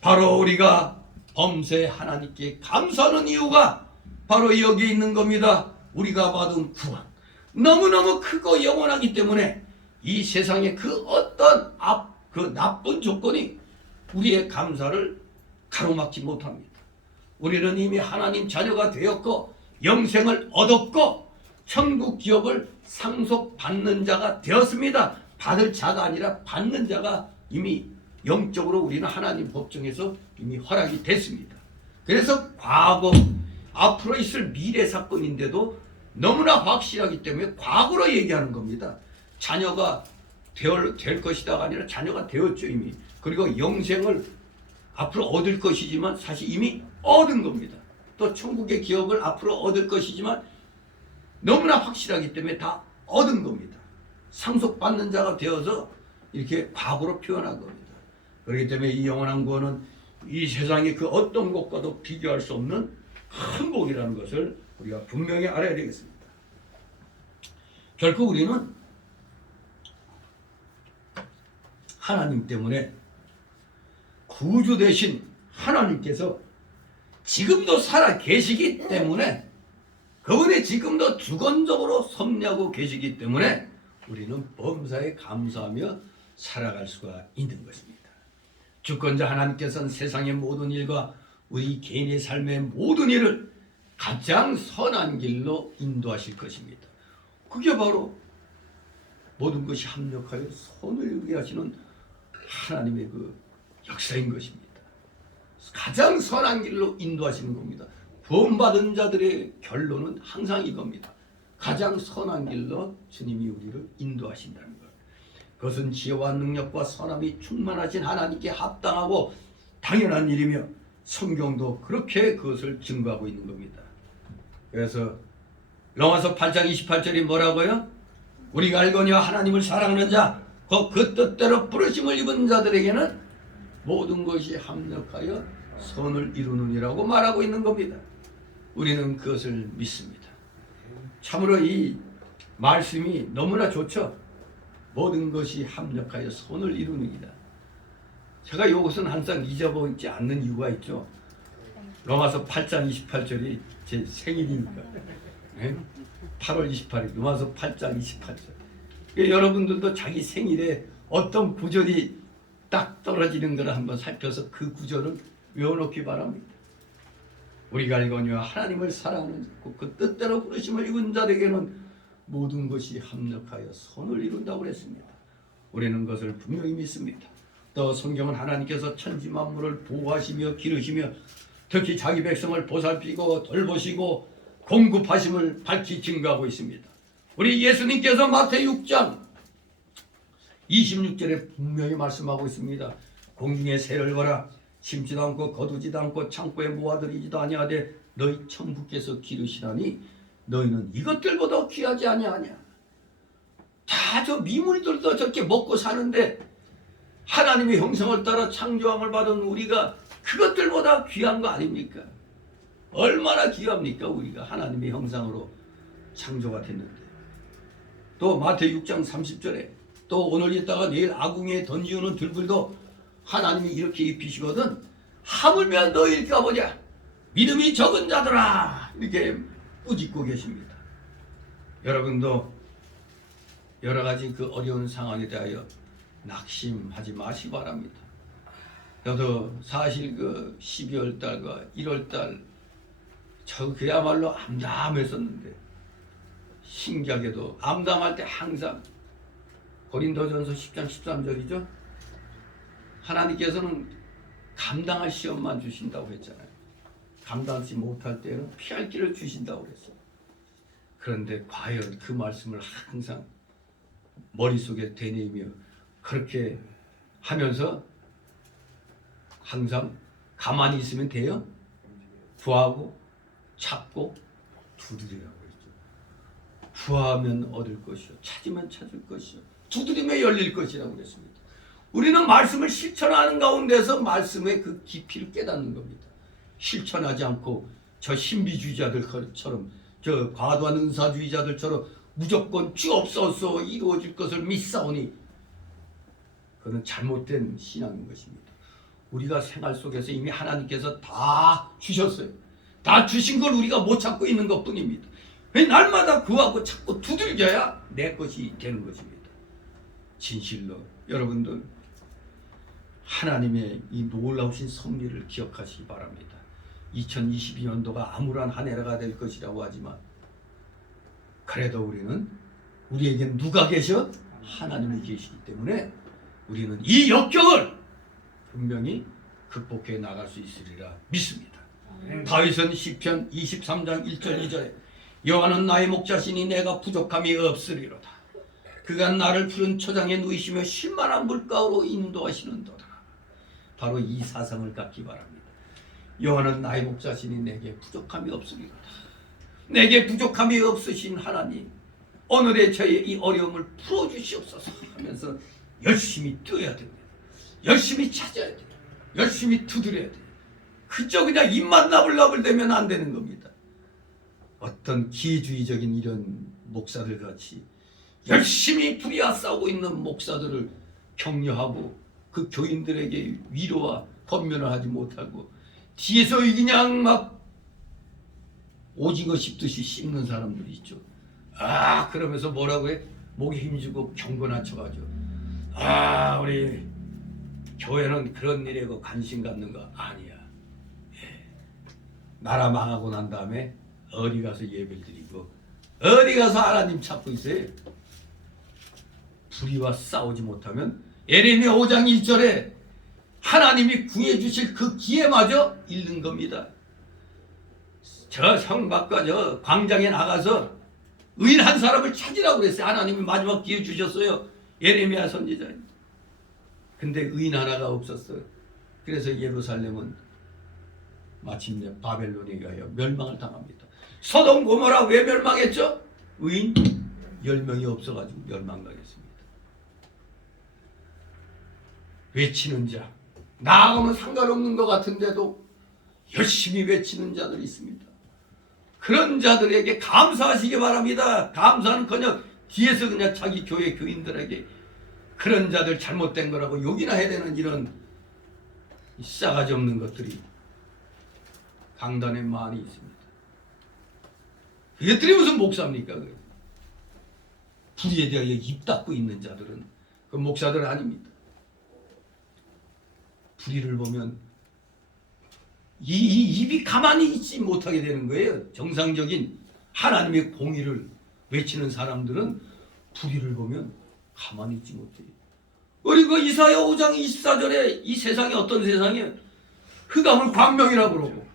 바로 우리가 범사에 하나님께 감사하는 이유가 바로 여기에 있는 겁니다. 우리가 받은 구원 너무너무 크고 영원하기 때문에 이 세상의 그 어떤 그 나쁜 조건이 우리의 감사를 가로막지 못합니다. 우리는 이미 하나님 자녀가 되었고 영생을 얻었고 천국 기업을 상속받는 자가 되었습니다. 받을 자가 아니라 받는 자가 이미 영적으로 우리는 하나님 법정에서 이미 허락이 됐습니다. 그래서 과거, 앞으로 있을 미래 사건인데도 너무나 확실하기 때문에 과거로 얘기하는 겁니다. 자녀가 될 것이다가 아니라 자녀가 되었죠 이미. 그리고 영생을 앞으로 얻을 것이지만 사실 이미 얻은 겁니다. 또 천국의 기업을 앞으로 얻을 것이지만 너무나 확실하기 때문에 다 얻은 겁니다. 상속받는 자가 되어서 이렇게 과거로 표현한 겁니다. 그렇기 때문에 이 영원한 구원은 이 세상의 그 어떤 것과도 비교할 수 없는 큰 복이라는 것을 우리가 분명히 알아야 되겠습니다. 결코 우리는 하나님 때문에 구주 되신 하나님께서 지금도 살아 계시기 때문에 그분이 지금도 주권적으로 섭리하고 계시기 때문에 우리는 범사에 감사하며 살아갈 수가 있는 것입니다. 주권자 하나님께서는 세상의 모든 일과 우리 개인의 삶의 모든 일을 가장 선한 길로 인도하실 것입니다. 그게 바로 모든 것이 합력하여 선을 이루게 하시는 하나님의 그 역사인 것입니다. 가장 선한 길로 인도하시는 겁니다. 구원받은 자들의 결론은 항상 이겁니다. 가장 선한 길로 주님이 우리를 인도하신다는 것. 그것은 지혜와 능력과 선함이 충만하신 하나님께 합당하고 당연한 일이며 성경도 그렇게 그것을 증거하고 있는 겁니다. 그래서 로마서 8장 28절이 뭐라고요? 우리가 알거니와 하나님을 사랑하는 자, 그 뜻대로 부르심을 입은 자들에게는 모든 것이 합력하여 선을 이루느니라고 말하고 있는 겁니다. 우리는 그것을 믿습니다. 참으로 이 말씀이 너무나 좋죠. 모든 것이 합력하여 선을 이루느니라. 제가 이것은 항상 잊어버리지 않는 이유가 있죠. 로마서 8장 28절이 제 생일이니까. 8월 28일 로마서 8장 28절. 여러분들도 자기 생일에 어떤 구절이 딱 떨어지는 걸 한번 살펴서 그 구절을 외워놓기 바랍니다. 우리가 알거니와 하나님을 사랑하는 그 뜻대로 부르심을 입은 자에게는 모든 것이 합력하여 선을 이룬다고 그랬습니다. 우리는 그것을 분명히 믿습니다. 또 성경은 하나님께서 천지 만물을 보호하시며 기르시며 특히 자기 백성을 보살피고 돌보시고 공급하심을 밝히 증거하고 있습니다. 우리 예수님께서 마태복음 6장 26절에 분명히 말씀하고 있습니다. 공중에 새를 보라. 심지도 않고 거두지도 않고 창고에 모아들이지도 아니하되 너희 천부께서 기르시나니 너희는 이것들보다 귀하지 아니하냐. 다 저 미물들도 저렇게 먹고 사는데 하나님의 형상을 따라 창조함을 받은 우리가 그것들보다 귀한 거 아닙니까? 얼마나 귀합니까? 우리가 하나님의 형상으로 창조가 됐는데. 또 마태복음 6장 30절에 또 오늘 있다가 내일 아궁이에 던지우는 들불도 하나님이 이렇게 입히시거든. 하물며 너희를 가보자. 믿음이 적은 자들아. 이렇게 꾸짖고 계십니다. 여러분도 여러 가지 그 어려운 상황에 대하여 낙심하지 마시기 바랍니다. 저도 사실 그 12월 달과 1월 달 저 그야말로 암담했었는데 신기하게도 암담할 때 항상 고린도전서 10장 13절이죠. 하나님께서는 감당할 시험만 주신다고 했잖아요. 감당하지 못할 때는 피할 길을 주신다고 그랬어요. 그런데 과연 그 말씀을 항상 머릿속에 되뇌이며 그렇게 하면서 항상 가만히 있으면 돼요? 구하고 찾고 두드리라고 했죠. 구하면 얻을 것이요 찾으면 찾을 것이요 두드리면 열릴 것이라고 그랬습니다. 우리는 말씀을 실천하는 가운데서 말씀의 그 깊이를 깨닫는 겁니다. 실천하지 않고 저 신비주의자들처럼 저 과도한 은사주의자들처럼 무조건 주옵소서 이루어질 것을 믿사오니 그건 잘못된 신앙인 것입니다. 우리가 생활 속에서 이미 하나님께서 다 주셨어요. 다 주신 걸 우리가 못 찾고 있는 것뿐입니다. 왜 날마다 구하고 찾고 두들겨야 내 것이 되는 것입니다. 진실로 여러분들 하나님의 이 놀라우신 섭리를 기억하시기 바랍니다. 2022년도가 암울한 한 해가 될 것이라고 하지만 그래도 우리는 우리에겐 누가 계셔? 하나님이 계시기 때문에 우리는 이 역경을 분명히 극복해 나갈 수 있으리라 믿습니다. 다윗은 시편 23장 1절 2절에 여호와는 나의 목자시니 내가 부족함이 없으리로다. 그가 나를 푸른 초장에 누이시며 쉴만한 물가로 인도하시는도다. 바로 이 사상을 갖기 바랍니다. 여호와는 나의 목자시니 내게 부족함이 없으리로다. 내게 부족함이 없으신 하나님, 오늘의 저의 이 어려움을 풀어주시옵소서 하면서 열심히 뛰어야 됩니다. 열심히 찾아야 돼요. 열심히 두드려야 돼요. 그저 그냥 입만 나불나불대면 안 되는 겁니다. 어떤 기회주의적인 이런 목사들 같이 열심히 불이야 싸우고 있는 목사들을 격려하고 그 교인들에게 위로와 권면을 하지 못하고 뒤에서 그냥 막 오징어 씹듯이 씹는 사람들이 있죠. 아 그러면서 뭐라고 해? 목에 힘주고 경건한 척하죠. 아 우리 교회는 그런 일에 관심 갖는 거 아니야. 예. 나라 망하고 난 다음에 어디 가서 예배를 드리고 어디 가서 하나님 찾고 있어요. 불의와 싸우지 못하면 예레미야 5장 1절에 하나님이 구해 주실 그 기회마저 잃는 겁니다. 저 성 밖과 저 광장에 나가서 의인 한 사람을 찾으라고 그랬어요. 하나님이 마지막 기회 주셨어요. 예레미야 선지자님. 근데 의인 하나가 없었어요. 그래서 예루살렘은 마침내 바벨론에 가여 멸망을 당합니다. 소돔 고모라 왜 멸망했죠? 의인 10명이 없어가지고 멸망당했습니다. 외치는 자, 나아가면 상관없는 것 같은데도 열심히 외치는 자들이 있습니다. 그런 자들에게 감사하시기 바랍니다. 감사는커녕 뒤에서 그냥 자기 교회 교인들에게 그런 자들 잘못된 거라고 욕이나 해야 되는 이런 싸가지 없는 것들이 강단에 많이 있습니다. 이것들이 무슨 목사입니까? 불의에 대하여 입 닫고 있는 자들은 그 목사들 아닙니다. 불의를 보면 이 입이 가만히 있지 못하게 되는 거예요. 정상적인 하나님의 공의를 외치는 사람들은 불의를 보면 가만히 있지 못해요. 그리고 이사야 5장 24절에 이 세상이 어떤 세상이에요? 흑암을 광명이라고 그러고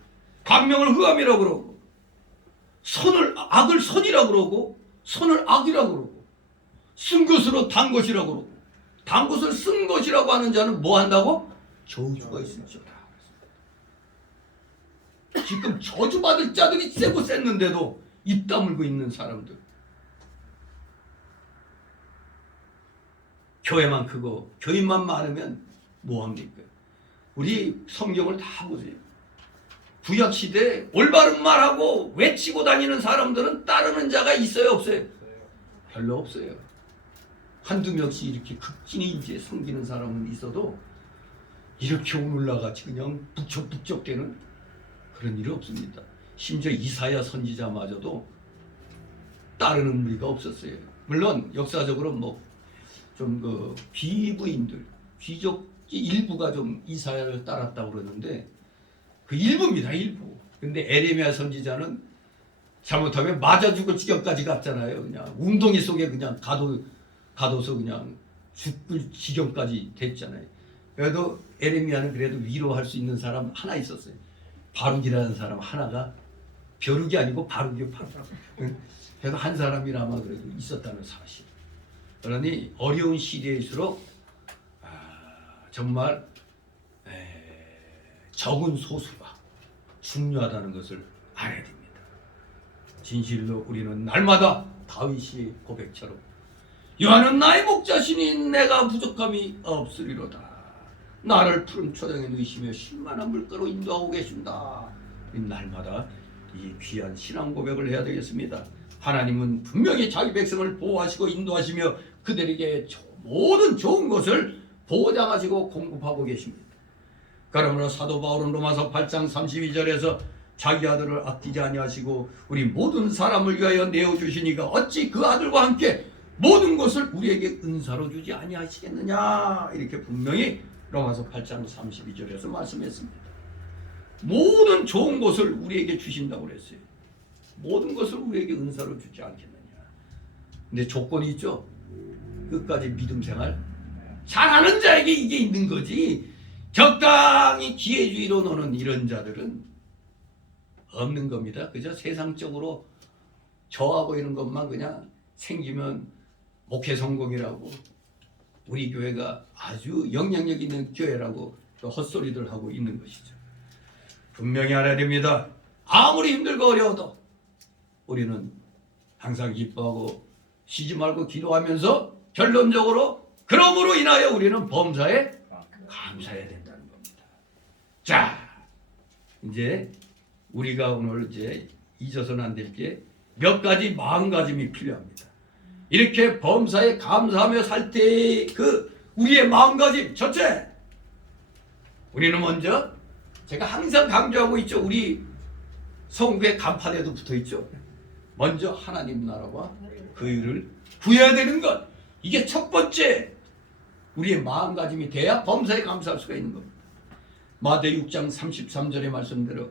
광명을 흑암이라고 그러고 선을 악을 선이라고 그러고 선을 악이라고 그러고 쓴 것으로 단 것이라고 그러고 단 것을 쓴 것이라고 하는 자는 뭐 한다고? 저주가 있을지어다. 지금 저주받을 자들이 세고 셌는데도 입 다물고 있는 사람들. 교회만 크고 교인만 많으면 뭐합니까? 우리 성경을 다 보세요. 구약시대에 올바른 말하고 외치고 다니는 사람들은 따르는 자가 있어요 없어요? 별로 없어요. 한두 명씩 이렇게 극진히 이제 섬기는 사람은 있어도 이렇게 오늘날같이 그냥 북적북적대는 그런 일이 없습니다. 심지어 이사야 선지자마저도 따르는 무리가 없었어요. 물론 역사적으로 뭐 좀 그 비부인들, 귀족 일부가 좀 이사야를 따랐다고 그러는데 그 일부입니다, 일부. 근데 에레미야 선지자는 잘못하면 맞아 죽을 지경까지 갔잖아요. 그냥 웅덩이 속에 그냥 가둬서 그냥 죽을 지경까지 됐잖아요. 그래도 에레미야는 그래도 위로할 수 있는 사람 하나 있었어요. 바룩이라는 사람 하나가, 벼룩이 아니고 바룩이요, 바룩. 그래도 한 사람이라마 그래도 있었다는 사실. 그러니 어려운 시대일수록 정말 적은 소수가 중요하다는 것을 알아야 됩니다. 진실로 우리는 날마다 다윗의 고백처럼 여호와는 나의 목자시니 내가 부족함이 없으리로다. 나를 푸른 초장에 누이시며 신만한 물가로 인도하고 계신다. 날마다 이 귀한 신앙 고백을 해야 되겠습니다. 하나님은 분명히 자기 백성을 보호하시고 인도하시며 그들에게 모든 좋은 것을 보장하시고 공급하고 계십니다. 그러므로 사도 바울은 로마서 8장 32절에서 자기 아들을 아끼지 아니하시고 우리 모든 사람을 위하여 내어주시니가 어찌 그 아들과 함께 모든 것을 우리에게 은사로 주지 아니하시겠느냐, 이렇게 분명히 로마서 8장 32절에서 말씀했습니다. 모든 좋은 것을 우리에게 주신다고 그랬어요. 모든 것을 우리에게 은사로 주지 않겠느냐. 근데 조건이 있죠. 끝까지 믿음 생활 잘하는 자에게 이게 있는 거지, 적당히 기회주의로 노는 이런 자들은 없는 겁니다. 그저 세상적으로 저하고 이런 것만 그냥 생기면 목회 성공이라고, 우리 교회가 아주 영향력 있는 교회라고 또 헛소리들 하고 있는 것이죠. 분명히 알아야 됩니다. 아무리 힘들고 어려워도 우리는 항상 기뻐하고 쉬지 말고 기도하면서 결론적으로 그러므로 인하여 우리는 범사에 감사해야 된다는 겁니다. 자, 이제 우리가 오늘 이제 잊어서는 안 될 게 몇 가지 마음가짐이 필요합니다. 이렇게 범사에 감사하며 살 때 그 우리의 마음가짐, 첫째, 우리는 먼저 제가 항상 강조하고 있죠. 우리 성교의 간판에도 붙어 있죠. 먼저 하나님 나라와 그 일을 구해야 되는 것, 이게 첫 번째 우리의 마음가짐이 돼야 범사에 감사할 수가 있는 겁니다. 마태 6장 33절의 말씀대로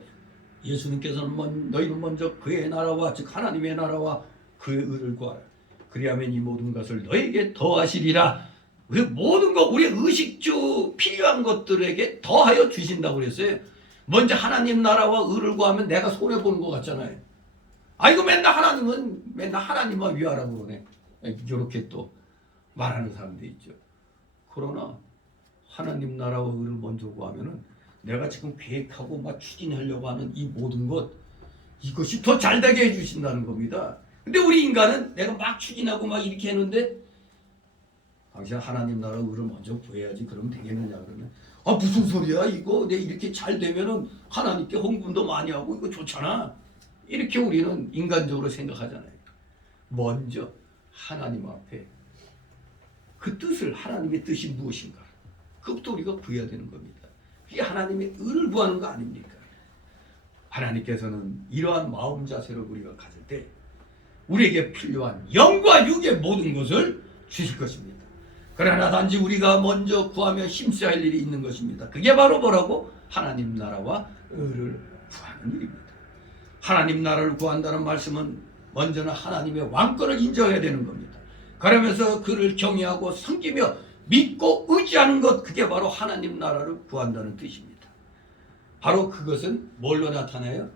예수님께서는 너희는 먼저 그의 나라와, 즉 하나님의 나라와 그의 의를 구하라. 그리하면 이 모든 것을 너에게 더하시리라. 그 모든 것, 우리의 의식주 필요한 것들에게 더하여 주신다고 그랬어요. 먼저 하나님 나라와 의를 구하면 내가 손해보는 것 같잖아요. 아이고 맨날 하나님만 위하라고 그러네. 이렇게 또 말하는 사람도 있죠. 그러나 하나님 나라와 의를 먼저 구하면은 내가 지금 계획하고 막 추진하려고 하는 이 모든 것, 이것이 더 잘되게 해주신다는 겁니다. 근데 우리 인간은 내가 막 추진하고 막 이렇게 했는데, 당신 하나님 나라 의를 먼저 구해야지 그러면 되겠느냐 그러면, 아 무슨 소리야 이거, 내 이렇게 잘 되면은 하나님께 헌금도 많이 하고 이거 좋잖아, 이렇게 우리는 인간적으로 생각하잖아요. 먼저 하나님 앞에 그 뜻을, 하나님의 뜻이 무엇인가, 그것도 우리가 구해야 되는 겁니다. 그게 하나님의 의를 구하는 거 아닙니까? 하나님께서는 이러한 마음 자세를 우리가 가질 때 우리에게 필요한 영과 육의 모든 것을 주실 것입니다. 그러나 단지 우리가 먼저 구하며 힘써야 할 일이 있는 것입니다. 그게 바로 뭐라고? 하나님 나라와 의를 구하는 일입니다. 하나님 나라를 구한다는 말씀은 먼저는 하나님의 왕권을 인정해야 되는 겁니다. 그러면서 그를 경외하고 섬기며 믿고 의지하는 것, 그게 바로 하나님 나라를 구한다는 뜻입니다. 바로 그것은 뭘로 나타나요?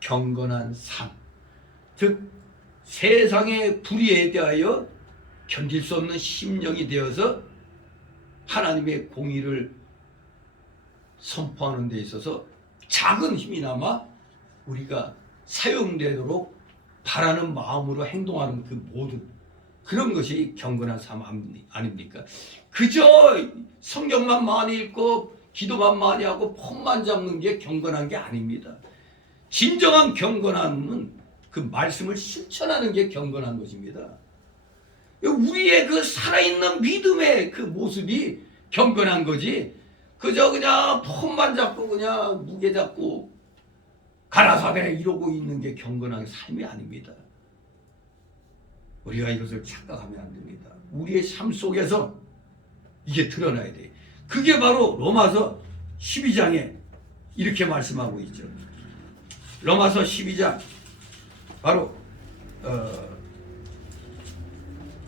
경건한 삶, 즉 세상의 불의에 대하여 견딜 수 없는 심령이 되어서 하나님의 공의를 선포하는 데 있어서 작은 힘이나마 우리가 사용되도록 바라는 마음으로 행동하는 그 모든 그런 것이 경건한 삶 아닙니까? 그저 성경만 많이 읽고 기도만 많이 하고 폼만 잡는 게 경건한 게 아닙니다. 진정한 경건함은 그 말씀을 실천하는 게 경건한 것입니다. 우리의 그 살아있는 믿음의 그 모습이 경건한 거지. 그저 그냥 폰만 잡고 그냥 무게 잡고 가라사대 이러고 있는 게 경건한 삶이 아닙니다. 우리가 이것을 착각하면 안 됩니다. 우리의 삶 속에서 이게 드러나야 돼. 그게 바로 로마서 12장에 이렇게 말씀하고 있죠. 로마서 12장 바로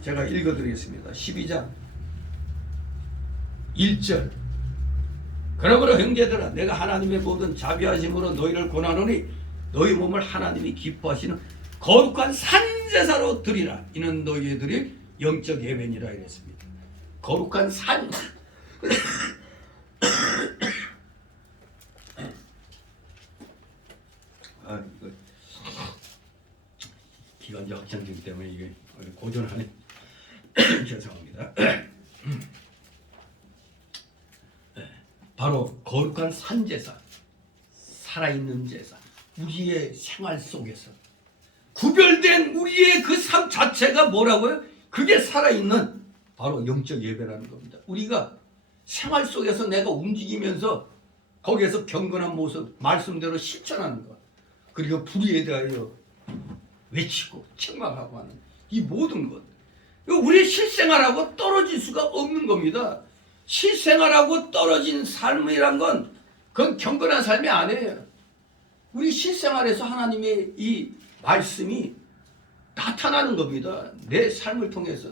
제가 읽어드리겠습니다. 12장 1절. 그러므로 형제들아 내가 하나님의 모든 자비하심으로 너희를 권하노니 너희 몸을 하나님이 기뻐하시는 거룩한 산제사로 드리라. 이는 너희의 드릴 영적 예배니라 이랬습니다. 거룩한 산. 이거 기관지 확장증 때문에 이게 고전하네. 죄송합니다. 바로 거룩한 산제사, 살아있는 제사, 우리의 생활 속에서 구별된 우리의 그 삶 자체가 뭐라고요? 그게 살아있는 바로 영적 예배라는 겁니다. 우리가 생활 속에서 내가 움직이면서 거기에서 경건한 모습, 말씀대로 실천하는 것, 그리고 불의에 대하여 외치고 책망하고 하는 이 모든 것, 우리의 실생활하고 떨어질 수가 없는 겁니다. 실생활하고 떨어진 삶이란 건 그건 경건한 삶이 아니에요. 우리 실생활에서 하나님의 이 말씀이 나타나는 겁니다. 내 삶을 통해서.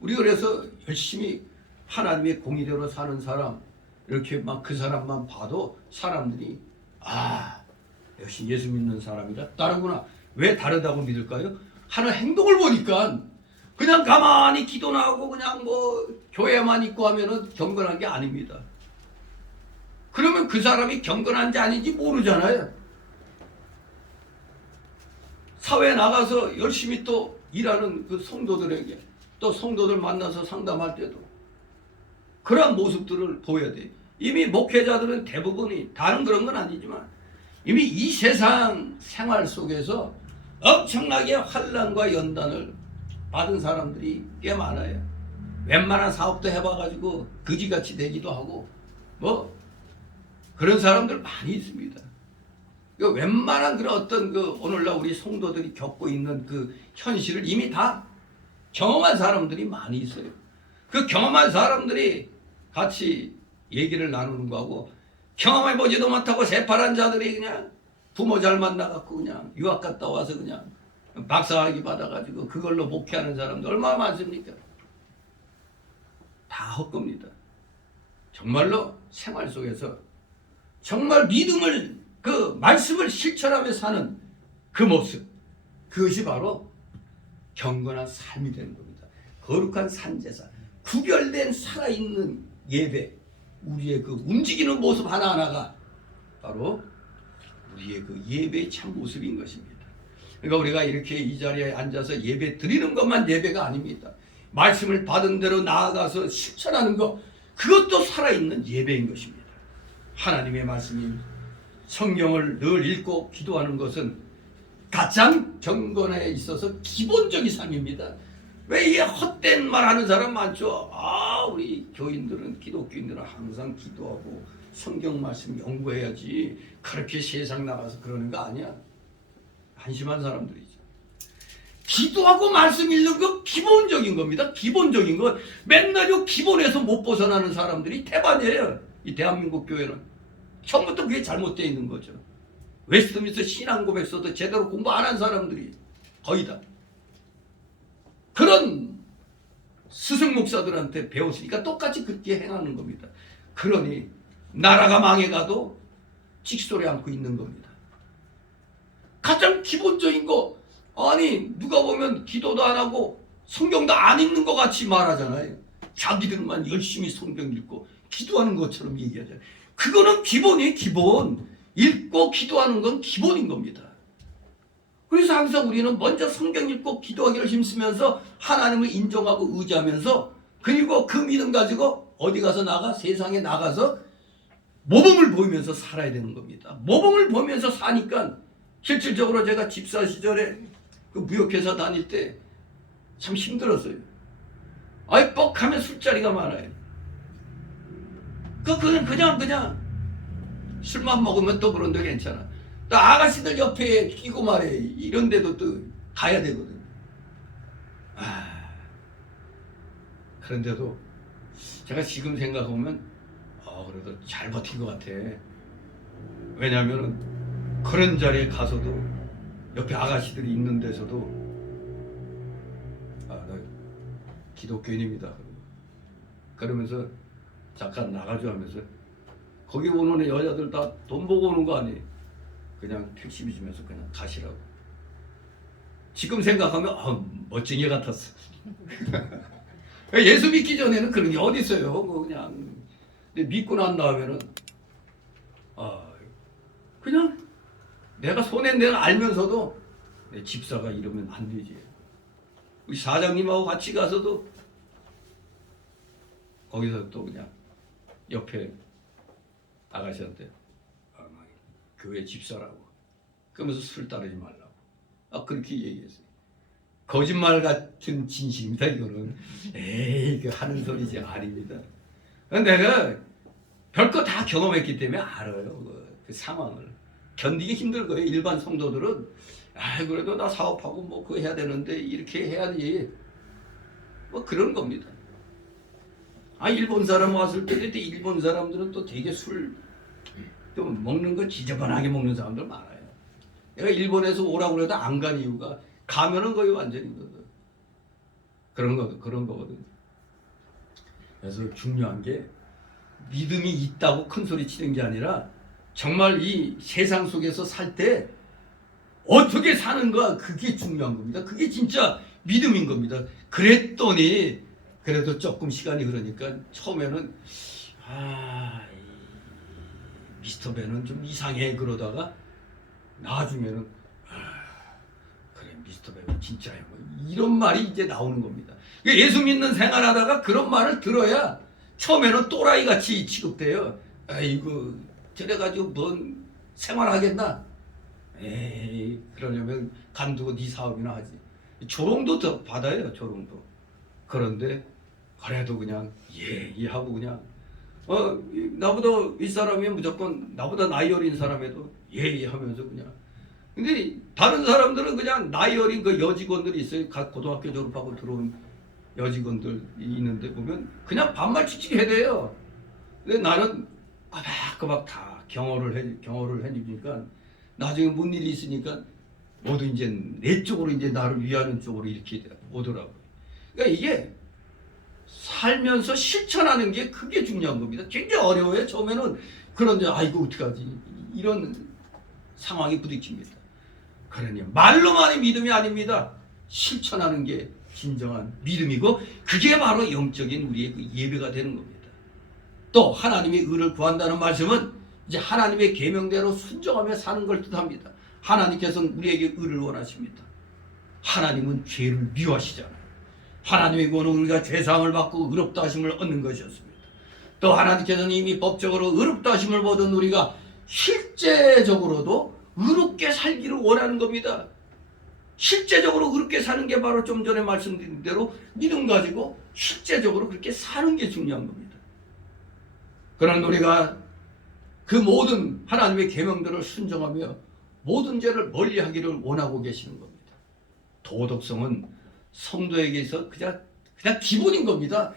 우리 그래서 열심히 하나님의 공의대로 사는 사람, 이렇게 막 그 사람만 봐도 사람들이 역시 예수 믿는 사람이라 다르구나. 왜 다르다고 믿을까요? 하는 행동을 보니까 그냥 가만히 기도나 하고 그냥 뭐 교회만 있고 하면은 경건한 게 아닙니다. 그러면 그 사람이 경건한지 아닌지 모르잖아요. 사회에 나가서 열심히 또 일하는 그 성도들에게 또 성도들 만나서 상담할 때도 그러한 모습들을 보여야 돼. 이미 목회자들은 대부분이 다른 그런 건 아니지만 이미 이 세상 생활 속에서 엄청나게 환난과 연단을 받은 사람들이 꽤 많아요. 웬만한 사업도 해봐가지고 거지같이 되기도 하고 뭐 그런 사람들 많이 있습니다. 웬만한 그런 어떤 그 오늘날 우리 성도들이 겪고 있는 그 현실을 이미 다 경험한 사람들이 많이 있어요. 그 경험한 사람들이 같이 얘기를 나누는 거하고 경험해보지도 못하고 새파란 자들이 그냥 부모 잘 만나갖고 그냥 유학 갔다 와서 그냥 박사학위 받아가지고 그걸로 목회하는 사람들 얼마나 많습니까? 다 헛겁니다. 정말로 생활 속에서 정말 믿음을 그 말씀을 실천하며 사는 그 모습, 그것이 바로 경건한 삶이 되는 겁니다. 거룩한 산제사, 구별된 살아있는 예배, 우리의 그 움직이는 모습 하나하나가 바로 우리의 그 예배의 참 모습인 것입니다. 그러니까 우리가 이렇게 이 자리에 앉아서 예배 드리는 것만 예배가 아닙니다. 말씀을 받은 대로 나아가서 실천하는 것, 그것도 살아있는 예배인 것입니다. 하나님의 말씀이 성경을 늘 읽고 기도하는 것은 가장 경건에 있어서 기본적인 삶입니다. 왜 이 헛된 말 하는 사람 많죠? 우리 교인들은, 기독교인들은 항상 기도하고 성경 말씀 연구해야지 그렇게 세상 나가서 그러는 거 아니야. 한심한 사람들이죠. 기도하고 말씀 읽는 거 기본적인 겁니다. 기본적인 것. 맨날 요 기본에서 못 벗어나는 사람들이 대반이에요. 이 대한민국 교회는. 처음부터 그게 잘못되어 있는 거죠. 웨스트민스터 신앙 고백서도 제대로 공부 안 한 사람들이 거의 다. 그런 스승 목사들한테 배웠으니까 똑같이 그렇게 행하는 겁니다. 그러니 나라가 망해가도 찍소리 않고 있는 겁니다. 가장 기본적인 거, 아니 누가 보면 기도도 안 하고 성경도 안 읽는 것 같이 말하잖아요. 자기들만 열심히 성경 읽고 기도하는 것처럼 얘기하잖아요. 그거는 기본이에요. 기본. 읽고 기도하는 건 기본인 겁니다. 그래서 항상 우리는 먼저 성경 읽고 기도하기를 힘쓰면서 하나님을 인정하고 의지하면서, 그리고 그 믿음 가지고 어디 가서 세상에 나가서 모범을 보이면서 살아야 되는 겁니다. 모범을 보면서 사니까 실질적으로 제가 집사 시절에 그 무역회사 다닐 때 참 힘들었어요. 아이 뻑하면 술자리가 많아요. 그냥 술만 먹으면 또 그런데 괜찮아. 또 아가씨들 옆에 끼고 말해 이런 데도 또 가야 되거든. 그런데도 제가 지금 생각해보면 그래도 잘 버틴 것 같아. 왜냐하면 그런 자리에 가서도 옆에 아가씨들이 있는 데서도 나 기독교인입니다. 그러면서 잠깐 나가줘 하면서 거기 오는 여자들 다 돈 보고 오는 거 아니에요. 그냥 택시비 주면서 그냥 가시라고. 지금 생각하면 멋쟁이 같았어. 예수 믿기 전에는 그런 게 어디 있어요. 그냥 근데 믿고 난 다음에는 그냥 내가 손해낸 데는 알면서도 내 집사가 이러면 안 되지. 우리 사장님하고 같이 가서도 거기서 또 그냥 옆에 아가씨한테 교회 집사라고 그러면서 술 따르지 말라고 그렇게 얘기했어요. 거짓말 같은 진심이다 이거는. 에이 하는 소리지 아닙니다. 내가 별거 다 경험했기 때문에 알아요. 그 상황을 견디기 힘들 거예요. 일반 성도들은 그래도 나 사업하고 뭐 그거 해야 되는데 이렇게 해야지 뭐 그런 겁니다. 일본 사람 왔을 때 일본 사람들은 또 되게 술 좀 먹는 거 지저분하게 먹는 사람들 많아요. 내가 일본에서 오라고 해도 안 간 이유가 가면은 거의 완전히 그런 거거든. 그래서 중요한 게 믿음이 있다고 큰 소리 치는 게 아니라 정말 이 세상 속에서 살 때 어떻게 사는가 그게 중요한 겁니다. 그게 진짜 믿음인 겁니다. 그랬더니 그래도 조금 시간이 흐르니까 처음에는 미스터 벤은 좀 이상해 그러다가 나중에는 그래 미스터 벤은 진짜야 뭐 이런 말이 이제 나오는 겁니다. 예수 믿는 생활하다가 그런 말을 들어야 처음에는 또라이 같이 취급돼요. 아이고 저래가지고 뭔 생활하겠나? 에이 그러려면 간두고 네 사업이나 하지. 조롱도 더 받아요. 조롱도. 그런데 그래도 그냥 예 하고 그냥 나보다 윗사람이면 무조건 나보다 나이 어린 사람에도 예 하면서 그냥. 근데 다른 사람들은 그냥 나이 어린 그 여직원들이 있어요. 각 고등학교 졸업하고 들어온 여직원들 있는데 보면 그냥 반말치기 해대요. 근데 나는 꼬박꼬박 다 경호를 해주니까 나중에 뭔 일이 있으니까 모두 이제 내 쪽으로 이제 나를 위하는 쪽으로 이렇게 오더라고요. 그러니까 이게 살면서 실천하는 게 그게 중요한 겁니다. 굉장히 어려워요. 처음에는 그런데 아이고 어떡하지 이런 상황이 부딪힙니다. 그러니 말로만이 믿음이 아닙니다. 실천하는 게 진정한 믿음이고 그게 바로 영적인 우리의 그 예배가 되는 겁니다. 또 하나님의 의를 구한다는 말씀은 이제 하나님의 계명대로 순종하며 사는 걸 뜻합니다. 하나님께서는 우리에게 의를 원하십니다. 하나님은 죄를 미워하시잖아요. 하나님의 권은 우리가 죄사함을 받고 의롭다 하심을 얻는 것이었습니다. 또 하나님께서는 이미 법적으로 의롭다 하심을 얻은 우리가 실제적으로도 의롭게 살기를 원하는 겁니다. 실제적으로 의롭게 사는 게 바로 좀 전에 말씀드린 대로 믿음 가지고 실제적으로 그렇게 사는 게 중요한 겁니다. 그런 우리가 그 모든 하나님의 계명들을 순종하며 모든 죄를 멀리하기를 원하고 계시는 겁니다. 도덕성은 성도에게서 그냥 기본인 겁니다.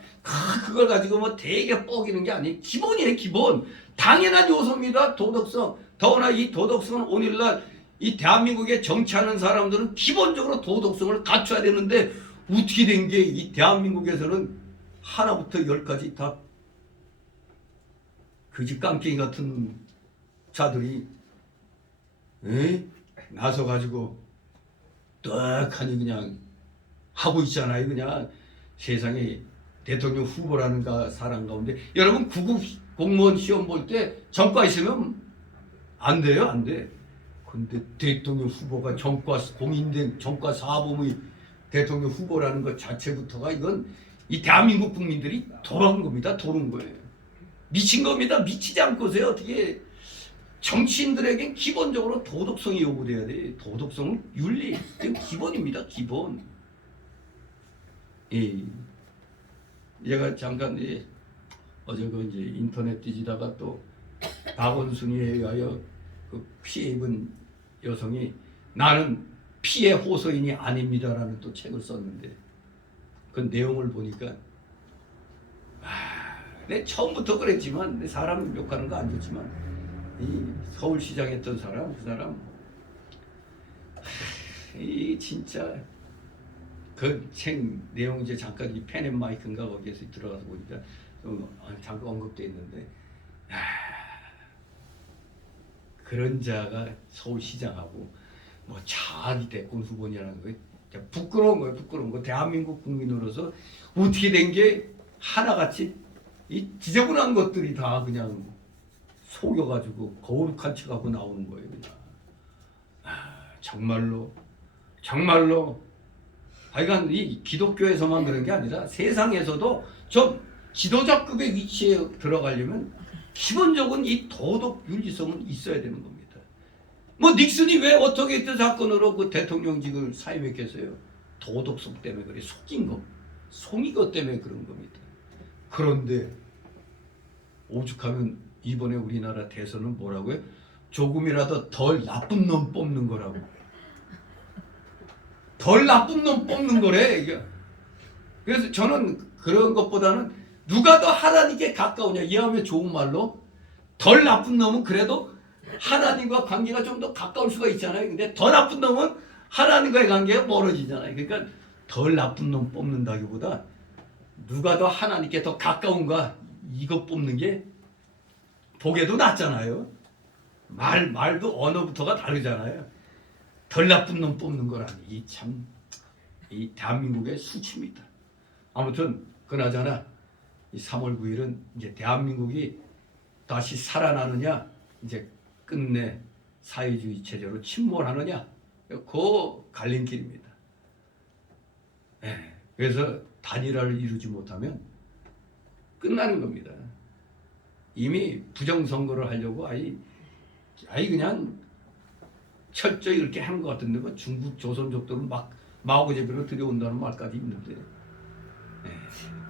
그걸 가지고 뭐 되게 뻐기는 게 아니에요. 기본이에요, 기본. 당연한 요소입니다, 도덕성. 더구나 이 도덕성은 오늘날 이 대한민국에 정치하는 사람들은 기본적으로 도덕성을 갖춰야 되는데 어떻게 된 게 이 대한민국에서는 하나부터 열까지 다 그지 깜깽이 같은 자들이 나서가지고 떡하니 그냥 하고 있잖아요. 그냥 세상에 대통령 후보라는 사람 가운데 여러분 구급 공무원 시험 볼 때 전과 있으면 안 돼요, 안 돼. 근데 대통령 후보가 공인된 전과 사범의 대통령 후보라는 것 자체부터가 이건 이 대한민국 국민들이 도란 겁니다. 도른 거예요. 미친 겁니다. 미치지 않고서요. 어떻게 정치인들에겐 기본적으로 도덕성이 요구돼야 돼. 도덕성은 윤리, 기본입니다. 기본. 제가 잠깐 어제 그 이제 인터넷 뒤지다가 또 박원순이에 의하여 그 피해 입은 여성이 나는 피해 호소인이 아닙니다라는 또 책을 썼는데 그 내용을 보니까 내 처음부터 그랬지만 내 사람 욕하는 거 안 좋지만 이 서울시장 했던 사람 그 사람 이 진짜 그 책 내용 이제 잠깐 이 펜앤마이크인가 거기에서 들어가서 보니까 좀 잠깐 언급돼 있는데 그런 자가 서울시장하고 뭐 차기 대권 후보냐는 거 부끄러운 거예요. 부끄러운 거. 대한민국 국민으로서 어떻게 된 게 하나같이 이 지저분한 것들이 다 그냥 속여가지고 거룩한 척하고 나오는 거예요. 그냥. 정말로 하여간 이 기독교에서만 그런 게 아니라 세상에서도 좀 지도자급의 위치에 들어가려면 기본적인 이 도덕 윤리성은 있어야 되는 겁니다. 뭐 닉슨이 왜 어떻게 했던 사건으로 그 대통령직을 사임했겠어요? 도덕성 때문에 그래. 속인 거, 속인 것 때문에 그런 겁니다. 그런데 오죽하면 이번에 우리나라 대선은 뭐라고요? 조금이라도 덜 나쁜 놈 뽑는 거라고. 덜 나쁜 놈 뽑는 거래 이게. 그래서 저는 그런 것보다는 누가 더 하나님께 가까우냐 이해하면 좋은 말로 덜 나쁜 놈은 그래도 하나님과 관계가 좀 더 가까울 수가 있잖아요. 근데 더 나쁜 놈은 하나님과의 관계가 멀어지잖아요. 그러니까 덜 나쁜 놈 뽑는다기보다 누가 더 하나님께 더 가까운가 이거 뽑는 게 보기에도 낫잖아요. 말도 언어부터가 다르잖아요. 덜 나쁜 놈 뽑는 거라니 이 대한민국의 수치입니다. 아무튼 그나저나 이 3월 9일은 이제 대한민국이 다시 살아나느냐 이제 끝내 사회주의 체제로 침몰하느냐 그 갈림길입니다. 그래서 단일화를 이루지 못하면 끝나는 겁니다. 이미 부정선거를 하려고 아예 그냥 철저히 이렇게 하는 것 같은데 뭐 중국 조선족들은 막 마오제비로 들여온다는 말까지 있는데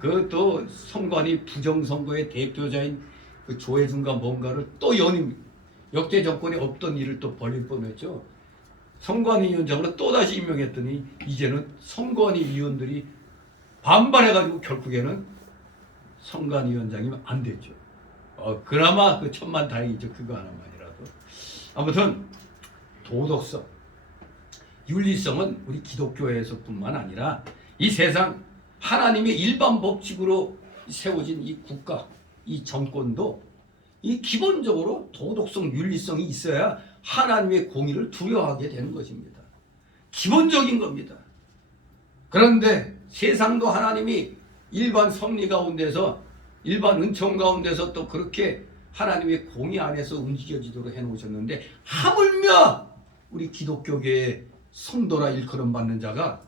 그또 선관위 부정선거의 대표자인 그 조혜준과 뭔가를 또 연임 역대 정권이 없던 일을 또 벌릴 뻔했죠. 선관위 위원장으로 또다시 임명했더니 이제는 선관위 위원들이 반발해가지고 결국에는 선관위 위원장이면 안 됐죠. 그나마 그 천만다행이죠. 그거 하나만이라도. 아무튼 도덕성, 윤리성은 우리 기독교에서뿐만 아니라 이 세상 하나님의 일반 법칙으로 세워진 이 국가, 이 정권도 이 기본적으로 도덕성, 윤리성이 있어야 하나님의 공의를 두려워하게 되는 것입니다. 기본적인 겁니다. 그런데 세상도 하나님이 일반 섭리 가운데서 일반 은총 가운데서 또 그렇게 하나님의 공의 안에서 움직여지도록 해놓으셨는데 하물며 우리 기독교계의 성도라 일컬음 받는 자가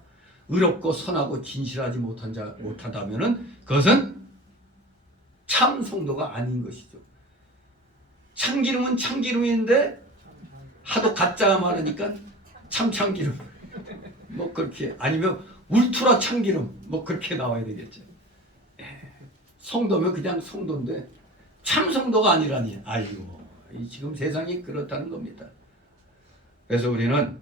의롭고 선하고 진실하지 못하다면은 그것은 참 성도가 아닌 것이죠. 참기름은 참기름인데 하도 가짜가 많으니까 참기름 뭐 그렇게 아니면 울트라 참기름 뭐 그렇게 나와야 되겠죠. 성도면 그냥 성도인데 참 성도가 아니라니. 아이고 지금 세상이 그렇다는 겁니다. 그래서 우리는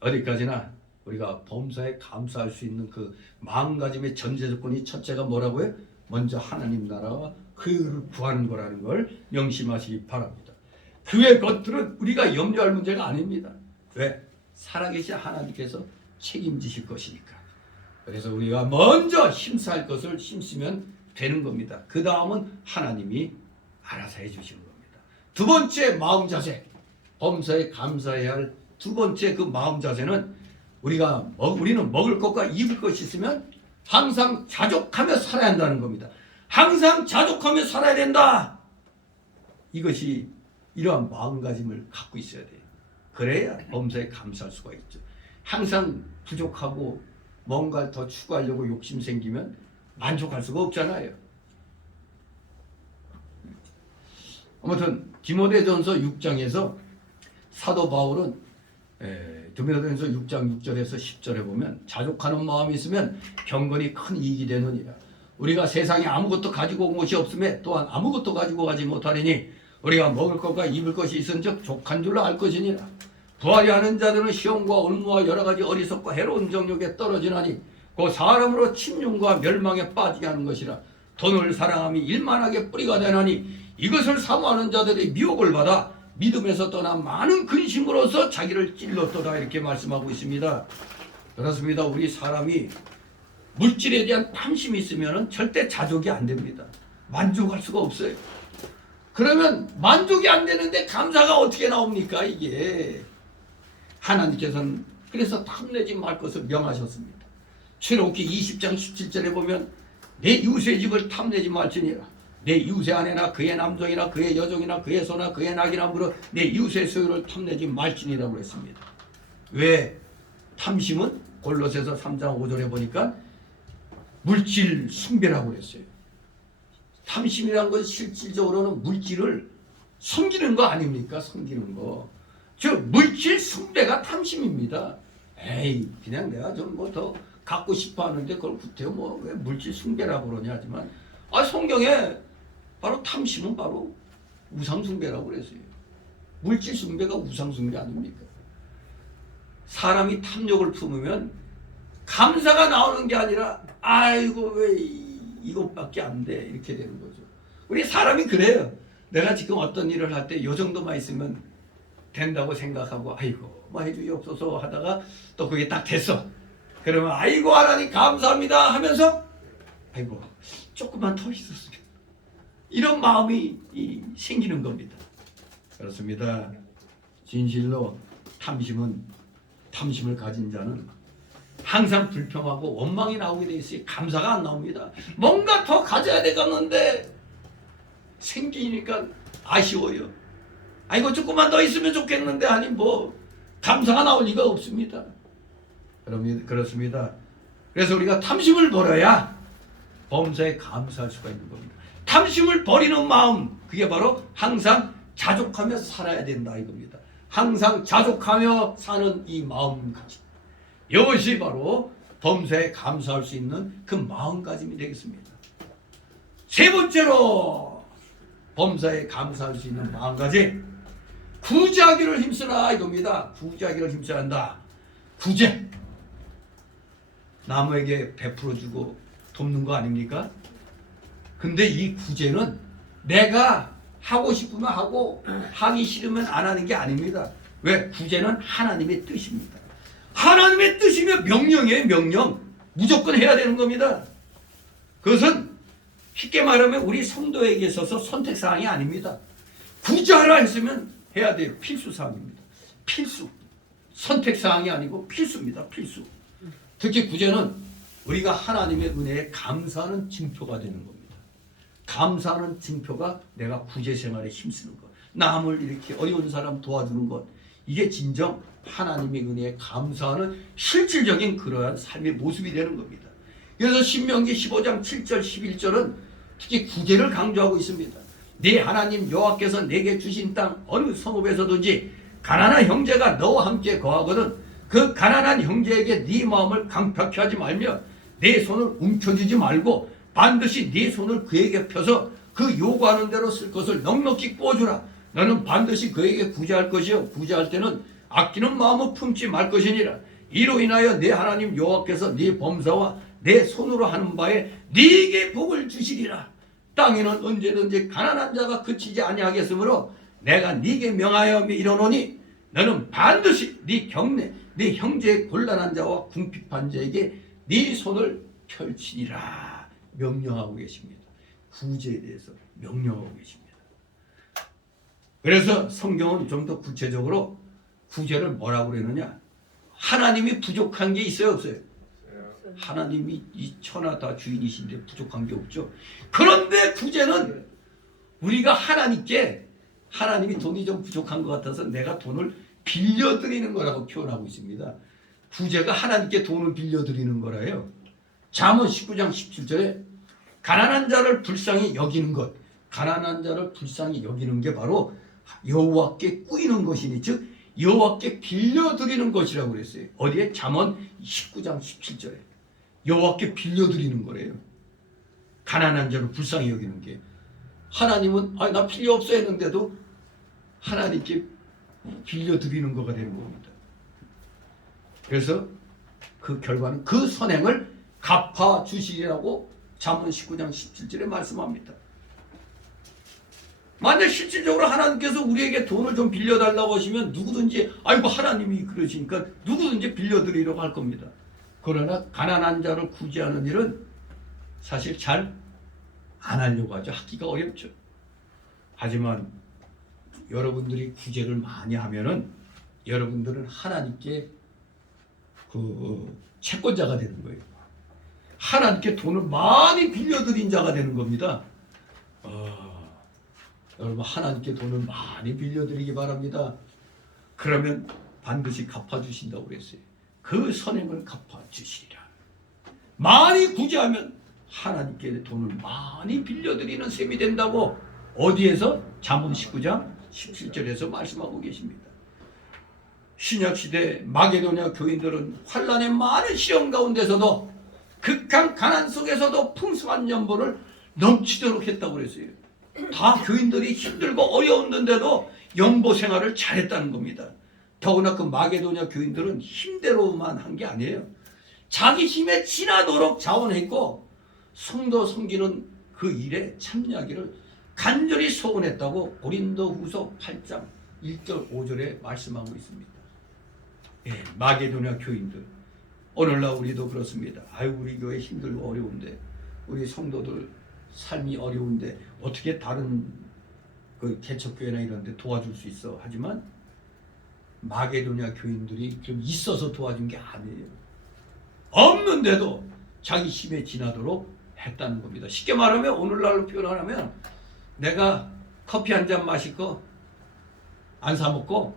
어디까지나 우리가 범사에 감사할 수 있는 그 마음가짐의 전제 조건이 첫째가 뭐라고요? 먼저 하나님 나라와 그 의를 구하는 거라는 걸 명심하시기 바랍니다. 그 외 것들은 우리가 염려할 문제가 아닙니다. 왜? 살아계신 하나님께서 책임지실 것이니까. 그래서 우리가 먼저 힘쓸 것을 힘쓰면 되는 겁니다. 그 다음은 하나님이 알아서 해주시는 겁니다. 두 번째 마음 자세, 범사에 감사해야 할 두 번째 그 마음 자세는 우리는 먹을 것과 입을 것이 있으면 항상 자족하며 살아야 한다는 겁니다. 항상 자족하며 살아야 된다. 이것이 이러한 마음가짐을 갖고 있어야 돼요. 그래야 범사에 감사할 수가 있죠. 항상 부족하고 뭔가를 더 추구하려고 욕심 생기면 만족할 수가 없잖아요. 아무튼 디모데전서 6장에서 사도 바울은 디모데전서 6장 6절에서 10절에 보면 자족하는 마음이 있으면 경건이 큰 이익이 되느니라. 우리가 세상에 아무것도 가지고 온 것이 없음에 또한 아무것도 가지고 가지 못하리니 우리가 먹을 것과 입을 것이 있은즉 족한 줄로 알 것이니라. 부하려 하는 자들은 시험과 올무와 여러 가지 어리석고 해로운 정욕에 떨어지나니 그 사람으로 침륜과 멸망에 빠지게 하는 것이라. 돈을 사랑함이 일만하게 뿌리가 되나니 이것을 사모하는 자들이 미혹을 받아 믿음에서 떠나 많은 근심으로서 자기를 찔렀도다. 이렇게 말씀하고 있습니다. 그렇습니다. 우리 사람이 물질에 대한 탐심이 있으면 절대 자족이 안 됩니다. 만족할 수가 없어요. 그러면 만족이 안 되는데 감사가 어떻게 나옵니까? 이게 하나님께서는 그래서 탐내지 말 것을 명하셨습니다. 출애굽기 20장 17절에 보면 내 이웃의 집을 탐내지 말지니라. 내 이웃의 아내나 그의 남종이나 그의 여종이나 그의 소나 그의 낙이나 물어 내 이웃의 소유를 탐내지 말지니라고 했습니다. 왜? 탐심은 골로새서 3장 5절에 보니까 물질 숭배라고 그랬어요. 탐심이라는 건 실질적으로는 물질을 섬기는 거 아닙니까? 섬기는 거. 즉 물질 숭배가 탐심입니다. 에이 그냥 내가 좀 뭐 더 갖고 싶어 하는데 그걸 구태여 뭐 왜 물질 숭배라고 그러냐 하지만 성경에 바로 탐심은 바로 우상 숭배라고 그랬어요. 물질 숭배가 우상 숭배 아닙니까? 사람이 탐욕을 품으면 감사가 나오는 게 아니라 아이고 왜 이것밖에 안 돼 이렇게 되는 거죠. 우리 사람이 그래요. 내가 지금 어떤 일을 할 때 요 정도만 있으면 된다고 생각하고 아이고 뭐 해주시옵소서 하다가 또 그게 딱 됐어. 그러면 아이고 하나님 감사합니다 하면서 아이고 조금만 더 있었으면 이런 마음이 생기는 겁니다. 그렇습니다. 진실로 탐심을 가진 자는 항상 불평하고 원망이 나오게 돼 있어요. 감사가 안 나옵니다. 뭔가 더 가져야 되겠는데 생기니까 아쉬워요. 아이고 조금만 더 있으면 좋겠는데 아니 뭐 감사가 나올 리가 없습니다. 그렇습니다. 그래서 우리가 탐심을 버려야 범사에 감사할 수가 있는 겁니다. 탐심을 버리는 마음 그게 바로 항상 자족하며 살아야 된다 이겁니다. 항상 자족하며 사는 이 마음가짐 이것이 바로 범사에 감사할 수 있는 그 마음가짐이 되겠습니다. 세 번째로 범사에 감사할 수 있는 마음가짐 구제하기를 힘쓰라 이겁니다. 구제하기를 힘써야 한다. 구제 남에게 베풀어주고 돕는 거 아닙니까? 근데 이 구제는 내가 하고 싶으면 하고 하기 싫으면 안 하는 게 아닙니다. 왜? 구제는 하나님의 뜻입니다. 하나님의 뜻이면 명령이에요. 명령. 무조건 해야 되는 겁니다. 그것은 쉽게 말하면 우리 성도에게 있어서 선택사항이 아닙니다. 구제하라 했으면 해야 돼요. 필수사항입니다. 필수. 선택사항이 아니고 필수입니다. 필수. 특히 구제는 우리가 하나님의 은혜에 감사하는 징표가 되는 겁니다. 감사하는 징표가 내가 구제 생활에 힘쓰는 것. 남을 이렇게 어려운 사람 도와주는 것. 이게 진정 하나님의 은혜에 감사하는 실질적인 그러한 삶의 모습이 되는 겁니다. 그래서 신명기 15장 7절 11절은 특히 구제를 강조하고 있습니다. 네 하나님 여호와께서 내게 주신 땅 어느 성읍에서든지 가난한 형제가 너와 함께 거하거든 그 가난한 형제에게 네 마음을 강팍히 하지 말며 내 손을 움켜쥐지 말고 반드시 네 손을 그에게 펴서 그 요구하는 대로 쓸 것을 넉넉히 꿔주라. 너는 반드시 그에게 구제할 것이요 구제할 때는 아끼는 마음을 품지 말 것이니라. 이로 인하여 내 하나님 여호와께서 네 범사와 내 손으로 하는 바에 네게 복을 주시리라. 땅에는 언제든지 가난한 자가 그치지 아니하겠으므로 내가 네게 명하여 이르노니 너는 반드시 네 경내 네 형제의 곤란한 자와 궁핍한 자에게 네 손을 펼치리라. 명령하고 계십니다. 구제에 대해서 명령하고 계십니다. 그래서 성경은 좀 더 구체적으로 구제를 뭐라고 그러느냐? 하나님이 부족한 게 있어요, 없어요? 하나님이 이 천하 다 주인이신데 부족한 게 없죠. 그런데 구제는 우리가 하나님이 돈이 좀 부족한 것 같아서 내가 돈을 빌려드리는 거라고 표현하고 있습니다. 구제가 하나님께 돈을 빌려드리는 거라요. 잠언 19장 17절에 가난한 자를 불쌍히 여기는 것, 가난한 자를 불쌍히 여기는 게 바로 여호와께 꾸이는 것이니 즉 여호와께 빌려드리는 것이라고 그랬어요. 어디에? 잠언 19장 17절에 여호와께 빌려드리는 거래요. 가난한 자를 불쌍히 여기는 게, 하나님은 나 필요 없어 했는데도 하나님께 빌려드리는 거가 되는 겁니다. 그래서 그 결과는 그 선행을 갚아주시리라고 잠언 19장 17절에 말씀합니다. 만약 실질적으로 하나님께서 우리에게 돈을 좀 빌려달라고 하시면 누구든지 아이고 하나님이 그러시니까 누구든지 빌려드리려고 할 겁니다. 그러나 가난한 자를 구제하는 일은 사실 잘 안 하려고 하죠. 하기가 어렵죠. 하지만 여러분들이 구제를 많이 하면은 여러분들은 하나님께 그 채권자가 되는 거예요. 하나님께 돈을 많이 빌려드린 자가 되는 겁니다. 여러분 하나님께 돈을 많이 빌려드리기 바랍니다. 그러면 반드시 갚아주신다고 그랬어요. 그 선행을 갚아주시리라. 많이 구제하면 하나님께 돈을 많이 빌려드리는 셈이 된다고 어디에서? 잠언 19장 17절에서 말씀하고 계십니다. 신약시대 마게도냐 교인들은 환난의 많은 시험 가운데서도 극한 가난 속에서도 풍성한 연보를 넘치도록 했다고 그랬어요. 다 교인들이 힘들고 어려웠는데도 연보 생활을 잘했다는 겁니다. 더구나 그 마게도냐 교인들은 힘대로만 한 게 아니에요. 자기 힘에 지나도록 자원했고 성도 섬기는 그 일에 참여하기를 간절히 소원했다고 고린도후서 8장 1절 5절에 말씀하고 있습니다. 예, 마게도냐 교인들, 오늘날 우리도 그렇습니다. 우리 교회 힘들고 어려운데, 우리 성도들 삶이 어려운데 어떻게 다른 그 개척교회나 이런 데 도와줄 수 있어? 하지만 마게도냐 교인들이 좀 있어서 도와준 게 아니에요. 없는데도 자기 힘에 지나도록 했다는 겁니다. 쉽게 말하면 오늘날로 표현하면 내가 커피 한 잔 마실 거 안 사 먹고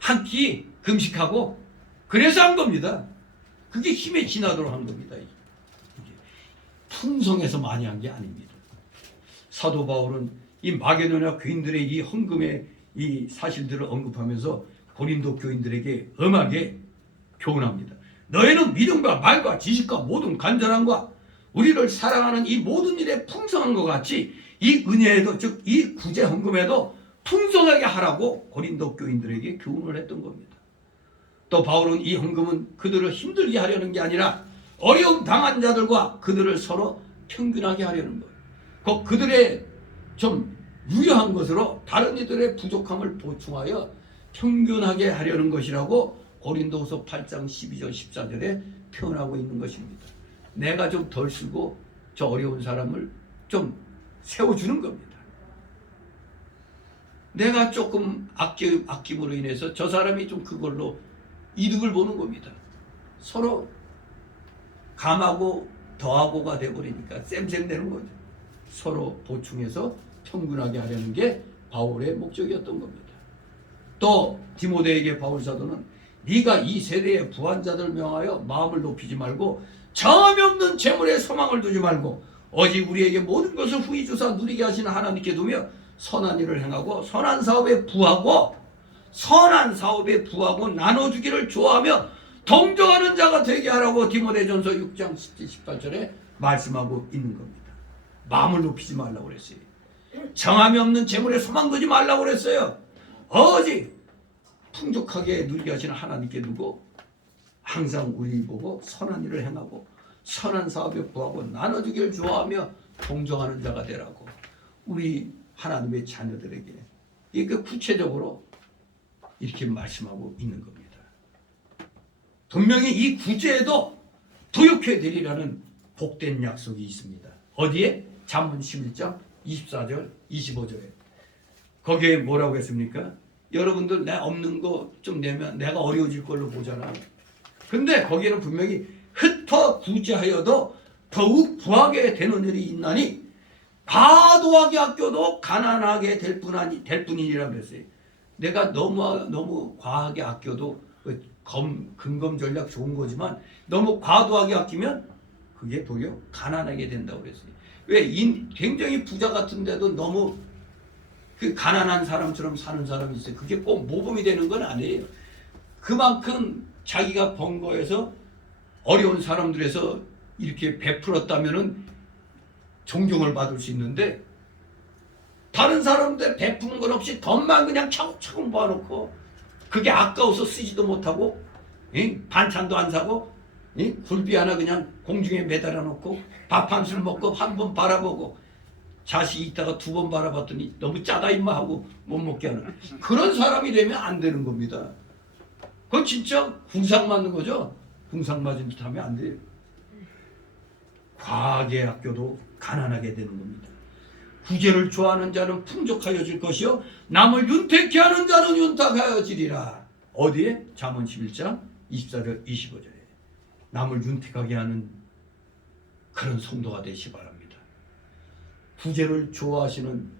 한 끼 금식하고 그래서 한 겁니다. 그게 힘에 지나도록 한 겁니다. 이게 풍성해서 많이 한 게 아닙니다. 사도 바울은 이 마게도냐 교인들의 이 헌금의 이 사실들을 언급하면서 고린도 교인들에게 엄하게 교훈합니다. 너희는 믿음과 말과 지식과 모든 간절함과 우리를 사랑하는 이 모든 일에 풍성한 것 같이 이 은혜에도, 즉 이 구제 헌금에도 풍성하게 하라고 고린도 교인들에게 교훈을 했던 겁니다. 또 바울은 이 헌금은 그들을 힘들게 하려는 게 아니라 어려움 당한 자들과 그들을 서로 평균하게 하려는 거예요. 그들의 좀 유효한 것으로 다른 이들의 부족함을 보충하여 평균하게 하려는 것이라고 고린도후서 8장 12절 14절에 표현하고 있는 것입니다. 내가 좀 덜 쓰고 저 어려운 사람을 좀 세워주는 겁니다. 내가 조금 아낌으로 인해서 저 사람이 좀 그걸로 이득을 보는 겁니다. 서로 감하고 더하고가 돼버리니까 쌤쌤 되는 거죠. 서로 보충해서 평균하게 하려는 게 바울의 목적이었던 겁니다. 또 디모데에게 바울 사도는 네가 이 세대의 부한자들 명하여 마음을 높이지 말고 정함이 없는 재물에 소망을 두지 말고 오직 우리에게 모든 것을 후히 주사 누리게 하시는 하나님께 두며 선한 일을 행하고 선한 사업에 부하고 나눠주기를 좋아하며 동정하는 자가 되게 하라고 디모데전서 6장 17, 18절에 말씀하고 있는 겁니다. 마음을 높이지 말라고 그랬어요. 정함이 없는 재물에 소망 두지 말라고 그랬어요. 오직 풍족하게 누리게 하시는 하나님께 두고 항상 우리 보고 선한 일을 행하고 선한 사업에 부하고 나눠주기를 좋아하며 동정하는 자가 되라고 우리 하나님의 자녀들에게 이렇게 구체적으로 이렇게 말씀하고 있는 겁니다. 분명히 이 구제에도 도역해 드리라는 복된 약속이 있습니다. 어디에? 잠언 11장 24절 25절에 거기에 뭐라고 했습니까? 여러분들 내 없는 거 좀 내면 내가 어려워질 걸로 보잖아. 근데 거기에는 분명히 흩어 구제하여도 더욱 부하게 되는 일이 있나니 과도하게 아껴도 가난하게 될 뿐이니라 그랬어요. 내가 너무 과하게 아껴도 근검 전략 좋은 거지만 너무 과도하게 아끼면 그게 도리어 가난하게 된다고 그랬어요. 왜? 굉장히 부자 같은데도 너무 그 가난한 사람처럼 사는 사람이 있어요. 그게 꼭 모범이 되는 건 아니에요. 그만큼 자기가 번 거에서 어려운 사람들에서 이렇게 베풀었다면은 존경을 받을 수 있는데 다른 사람들 베푸는 건 없이 돈만 그냥 차곡차곡 모아놓고 그게 아까워서 쓰지도 못하고 반찬도 안 사고 굴비 하나 그냥 공중에 매달아 놓고 밥 한 술 먹고 한 번 바라보고 자식이 있다가 두 번 바라봤더니 너무 짜다 임마 하고 못 먹게 하는 그런 사람이 되면 안 되는 겁니다. 그건 진짜 궁상 맞는 거죠. 궁상 맞은 듯 하면 안 돼요. 과학의 학교도 가난하게 되는 겁니다. 구제를 좋아하는 자는 풍족하여질 것이요 남을 윤택케 하는 자는 윤탁하여지리라. 어디에? 잠언 11장 24절 25절에 남을 윤택하게 하는 그런 성도가 되시기 바랍니다. 구제를 좋아하시는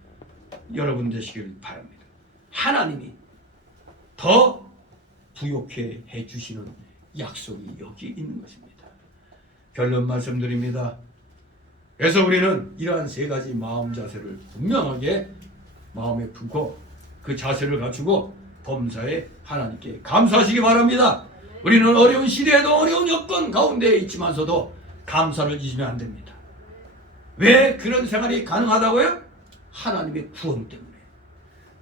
여러분 되시길 바랍니다. 하나님이 더 부욕해 해주시는 약속이 여기 있는 것입니다. 결론 말씀드립니다. 그래서 우리는 이러한 세 가지 마음 자세를 분명하게 마음에 품고 그 자세를 갖추고 범사에 하나님께 감사하시기 바랍니다. 우리는 어려운 시대에도 어려운 여건 가운데 있지만서도 감사를 잊으면 안 됩니다. 왜 그런 생활이 가능하다고요? 하나님의 구원 때문에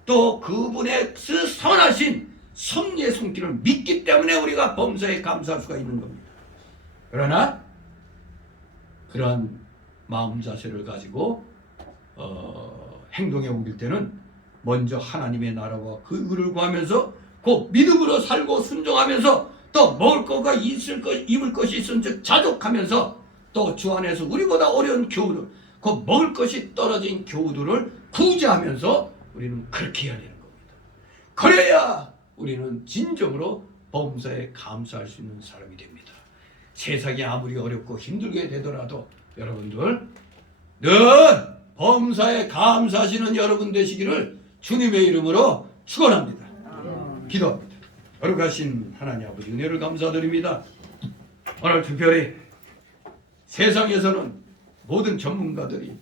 또 그분의 그 선하신 섭리의 손길을 믿기 때문에 우리가 범사에 감사할 수가 있는 겁니다. 그러나 그러한 마음 자세를 가지고 행동에 옮길 때는 먼저 하나님의 나라와 그 의를 구하면서 그 믿음으로 살고 순종하면서 또 먹을 것과 입을 것이 있은즉 자족하면서 또 주 안에서 우리보다 어려운 교우들 그 먹을 것이 떨어진 교우들을 구제하면서 우리는 그렇게 해야 되는 겁니다. 그래야 우리는 진정으로 범사에 감사할 수 있는 사람이 됩니다. 세상이 아무리 어렵고 힘들게 되더라도 여러분들 늘 범사에 감사하시는 여러분 되시기를 주님의 이름으로 축원합니다. 기도합니다. 거룩하신 하나님 아버지 은혜를 감사드립니다. 오늘 특별히 세상에서는 모든 전문가들이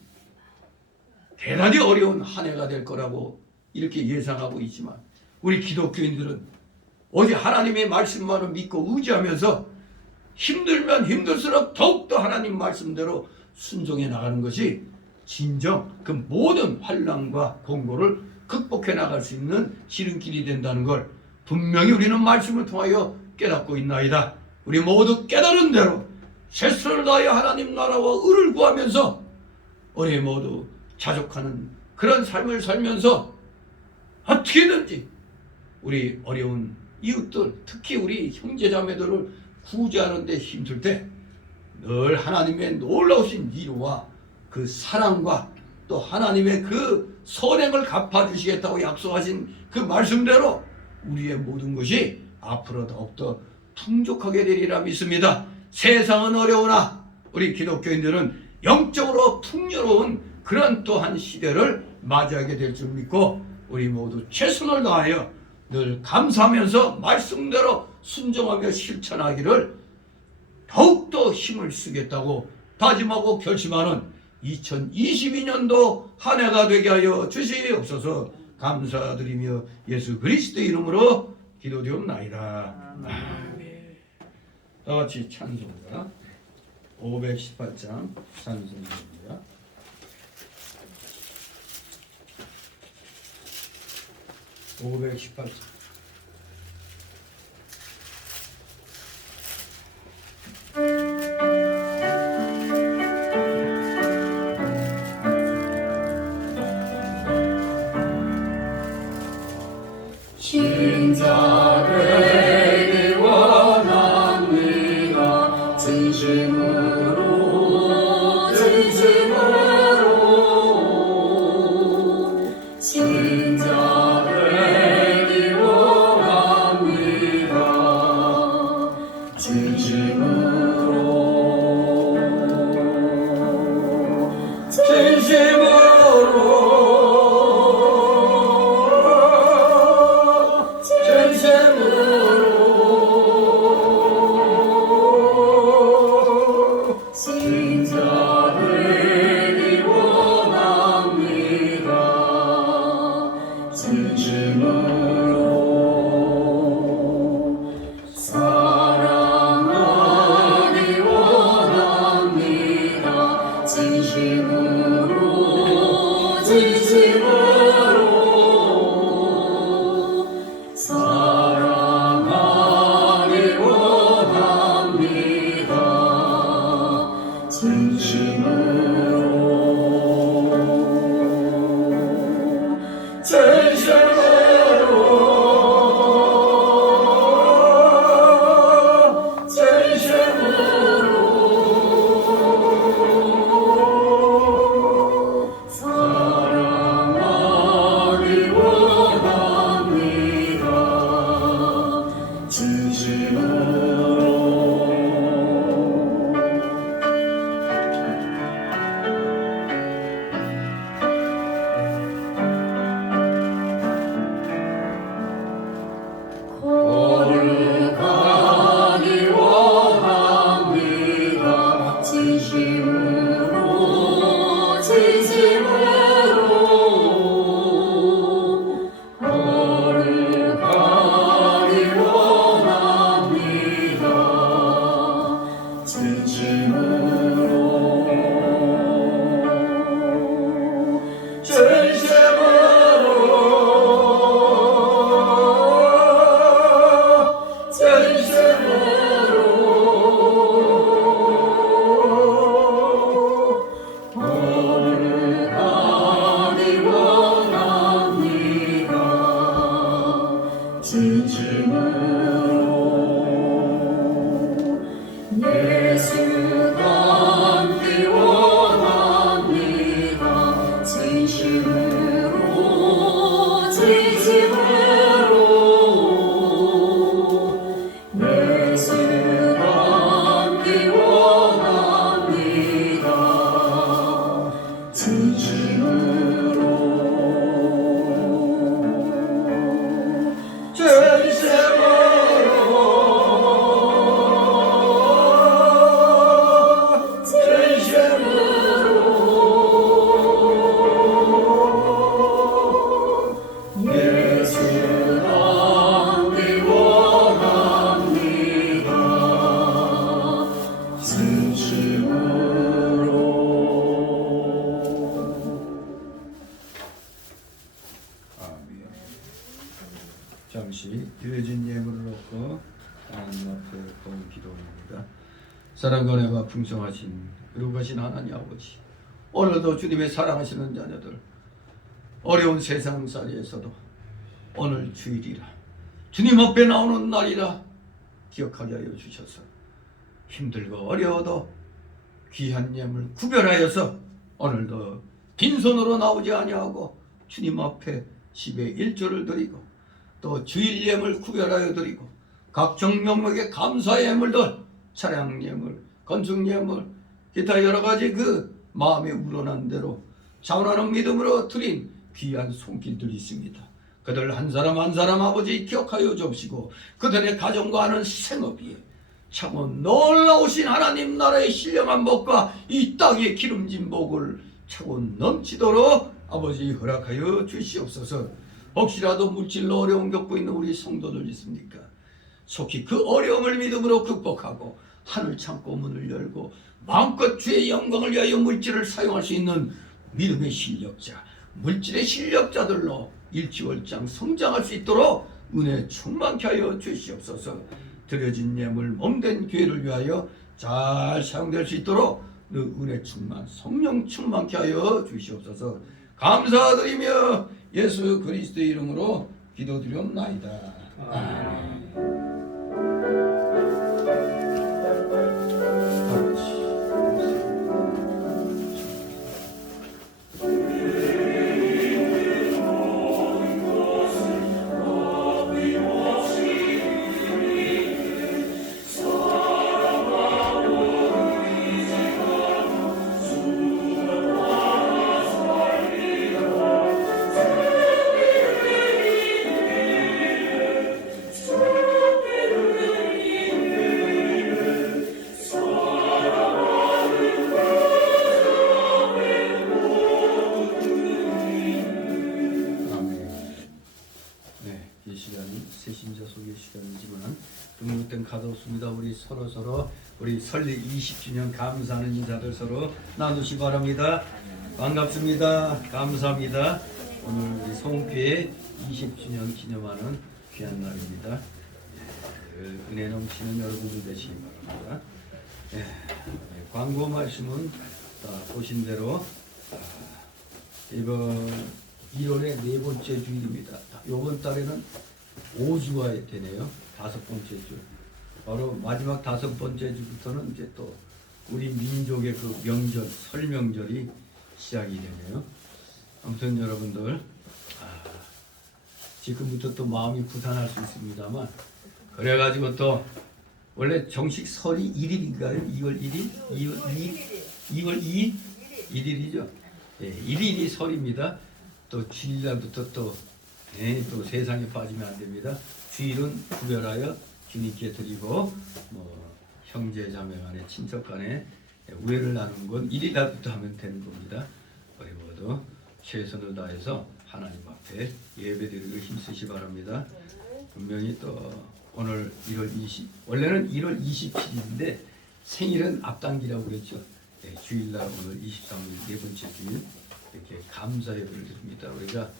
대단히 어려운 한 해가 될 거라고 이렇게 예상하고 있지만 우리 기독교인들은 오직 하나님의 말씀만을 믿고 의지하면서 힘들면 힘들수록 더욱더 하나님 말씀대로 순종해 나가는 것이 진정 그 모든 환난과 공고를 극복해 나갈 수 있는 지름길이 된다는 걸 분명히 우리는 말씀을 통하여 깨닫고 있나이다. 우리 모두 깨달은 대로 최선을 다하여 하나님 나라와 의를 구하면서 우리 모두 자족하는 그런 삶을 살면서 어떻게든지 우리 어려운 이웃들 특히 우리 형제자매들을 구제하는 데 힘들 때 늘 하나님의 놀라우신 위로와 그 사랑과 또 하나님의 그 선행을 갚아주시겠다고 약속하신 그 말씀대로 우리의 모든 것이 앞으로 더욱더 풍족하게 되리라 믿습니다. 세상은 어려우나 우리 기독교인들은 영적으로 풍요로운 그런 또한 시대를 맞이하게 될 줄 믿고 우리 모두 최선을 다하여 늘 감사하면서 말씀대로 순종하며 실천하기를 더욱더 힘을 쓰겠다고 다짐하고 결심하는 2022년도 한 해가 되게 하여 주시옵소서. 감사드리며 예수 그리스도의 이름으로 기도드리옵나이다. 아멘. 다 같이 찬송가 518장 찬송입니다. 신자되기 원합니다. 진심으로 신자되기 원합니다. 진심으로 진심으로 진심으로 예수 닮기 원합니다. 진심으로 예수 닮기 원합니다. 진심으로 잠시 드려진 예물을 놓고 하나님 앞에 본 기도입니다. 사랑과 은혜가 풍성하신 의로우신 하나님 아버지, 오늘도 주님의 사랑하시는 자녀들 어려운 세상살이에서도 오늘 주일이라 주님 앞에 나오는 날이라 기억하게 하여 주셔서 힘들고 어려워도 귀한 예물 구별하여서 오늘도 빈손으로 나오지 아니하고 주님 앞에 10의 1조를 드리고 또 주일 예물 구별하여 드리고 각종 명목의 감사 예물들, 차량 예물, 건축 예물, 기타 여러 가지 그 마음에 우러난 대로 자원하는 믿음으로 드린 귀한 손길들이 있습니다. 그들 한 사람 한 사람 아버지 기억하여 주시고 그들의 가정과 하는 생업이 참은 놀라우신 하나님 나라의 신령한 복과 이 땅의 기름진 복을 차고 넘치도록 아버지 허락하여 주시옵소서. 혹시라도 물질로 어려움 겪고 있는 우리 성도들 있습니까? 속히 그 어려움을 믿음으로 극복하고 하늘 창고 문을 열고 마음껏 주의 영광을 위하여 물질을 사용할 수 있는 믿음의 실력자, 물질의 실력자들로 일취월장 성장할 수 있도록 은혜 충만케 하여 주시옵소서. 드려진 예물 몸된 교회를 위하여 잘 사용될 수 있도록 그 은혜 충만, 성령 충만케 하여 주시옵소서. 감사드리며 예수 그리스도의 이름으로 기도드리옵나이다. 아멘. 이 시간이 새신자 소개 시간이지만 등록된 카드 없습니다. 우리 서로 우리 설립 20주년 감사하는 인사들 서로 나누시 바랍니다. 반갑습니다. 감사합니다. 오늘 우리 성교회 20주년 기념하는 귀한 날입니다. 은혜 넘치는 여러분 되시기 바랍니다. 광고 말씀은 보신 대로 이번 1월의 네 번째 주일입니다. 이번 달에는 5주가 되네요. 5번째 주. 바로 마지막 5번째 주부터는 이제 또 우리 민족의 그 명절, 설 명절이 시작이 되네요. 아무튼 여러분들 지금부터 또 마음이 부산할 수 있습니다만 그래가지고 또 원래 정식 설이 1일인가요? 2월 1일? 2월 2일? 1일이죠. 1일이 설입니다. 또 주일날부터 또 세상에 빠지면 안 됩니다. 주일은 구별하여 주님께 드리고 형제 자매 간에 친척 간에 우애를 나누는 건 1일날부터 하면 되는 겁니다. 우리 모두 최선을 다해서 하나님 앞에 예배드리고 힘쓰시 바랍니다. 분명히 또 오늘 1월 20 원래는 1월 27일인데 생일은 앞당기라고 그랬죠. 주일날 오늘 23일 네 번째 주일 이렇게 감사 예배를 드립니다. 우리가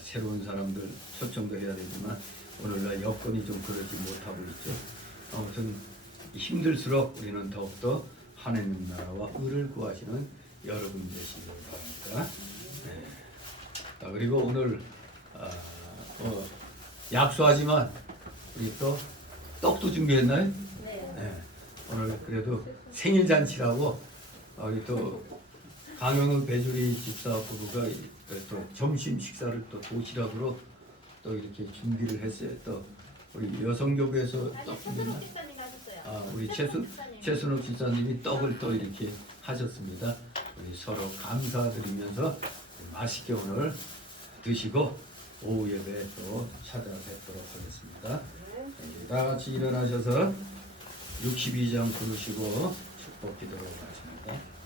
새로운 사람들 초청도 해야 되지만 오늘날 여건이 좀 그러지 못하고 있죠. 아무튼 힘들수록 우리는 더욱더 하나님 나라와 의를 구하시는 여러분 되시길 바랍니다. 그리고 오늘 약소하지만 우리 또 떡도 준비했나요? 네. 오늘 그래도 생일 잔치라고 우리 또 강영은 배주리 집사 부부가 또 점심 식사를 또 도시락으로 또 이렇게 준비를 했어요. 또 우리 여성교회에서 떡 준비했나? 우리 최순옥 집사님이 떡을 또 이렇게 하셨습니다. 우리 서로 감사드리면서 맛있게 오늘 드시고 오후 예배 또 찾아뵙도록 하겠습니다. 다 같이 일어나셔서 62장 부르시고 축복 기도로 마칩니다.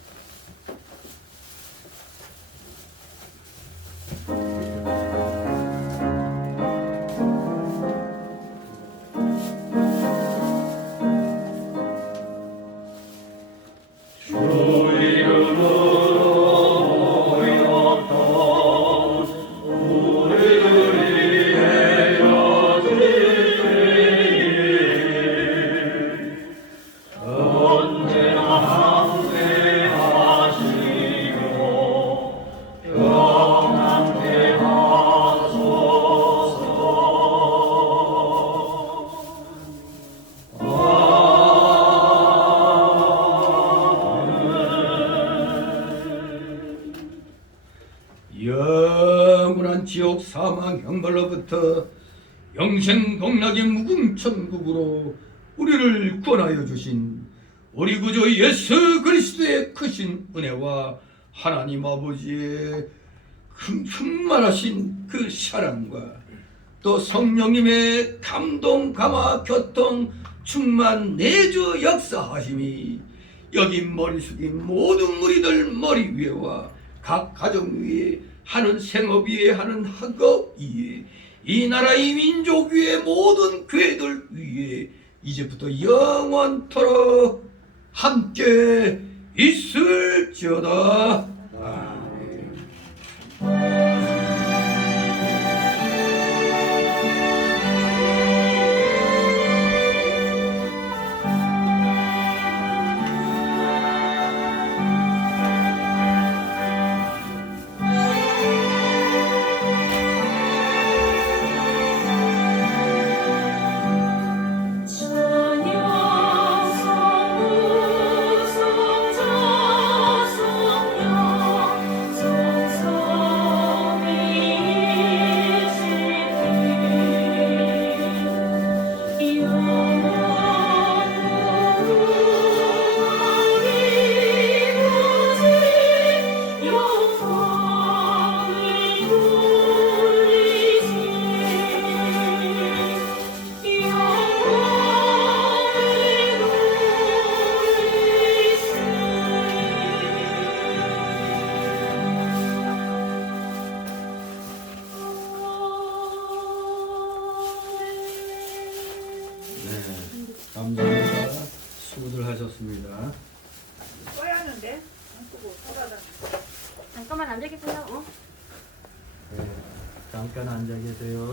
영원한 지옥 사망 형벌로부터 영생 복락의 무궁천국으로 우리를 구원하여 주신 우리 구주 예수 그리스도의 크신 은혜와 하나님 아버지의 충만하신 그 사랑과 또 성령님의 감동 감화 교통 충만 내주 역사하심이 여기 머리 숙인 모든 무리들 머리 위에와 각 가정 위에 하는 생업 위에 하는 학업 위에 이 나라 이 민족 위에 모든 교회들 위에 이제부터 영원토록 함께 있을지어다. 아멘. 감사합니다. 수고들 하셨습니다. 써야 하는데 안 쓰고 사과다. 잠깐만 앉아 계세요. 잠깐 앉아 계세요.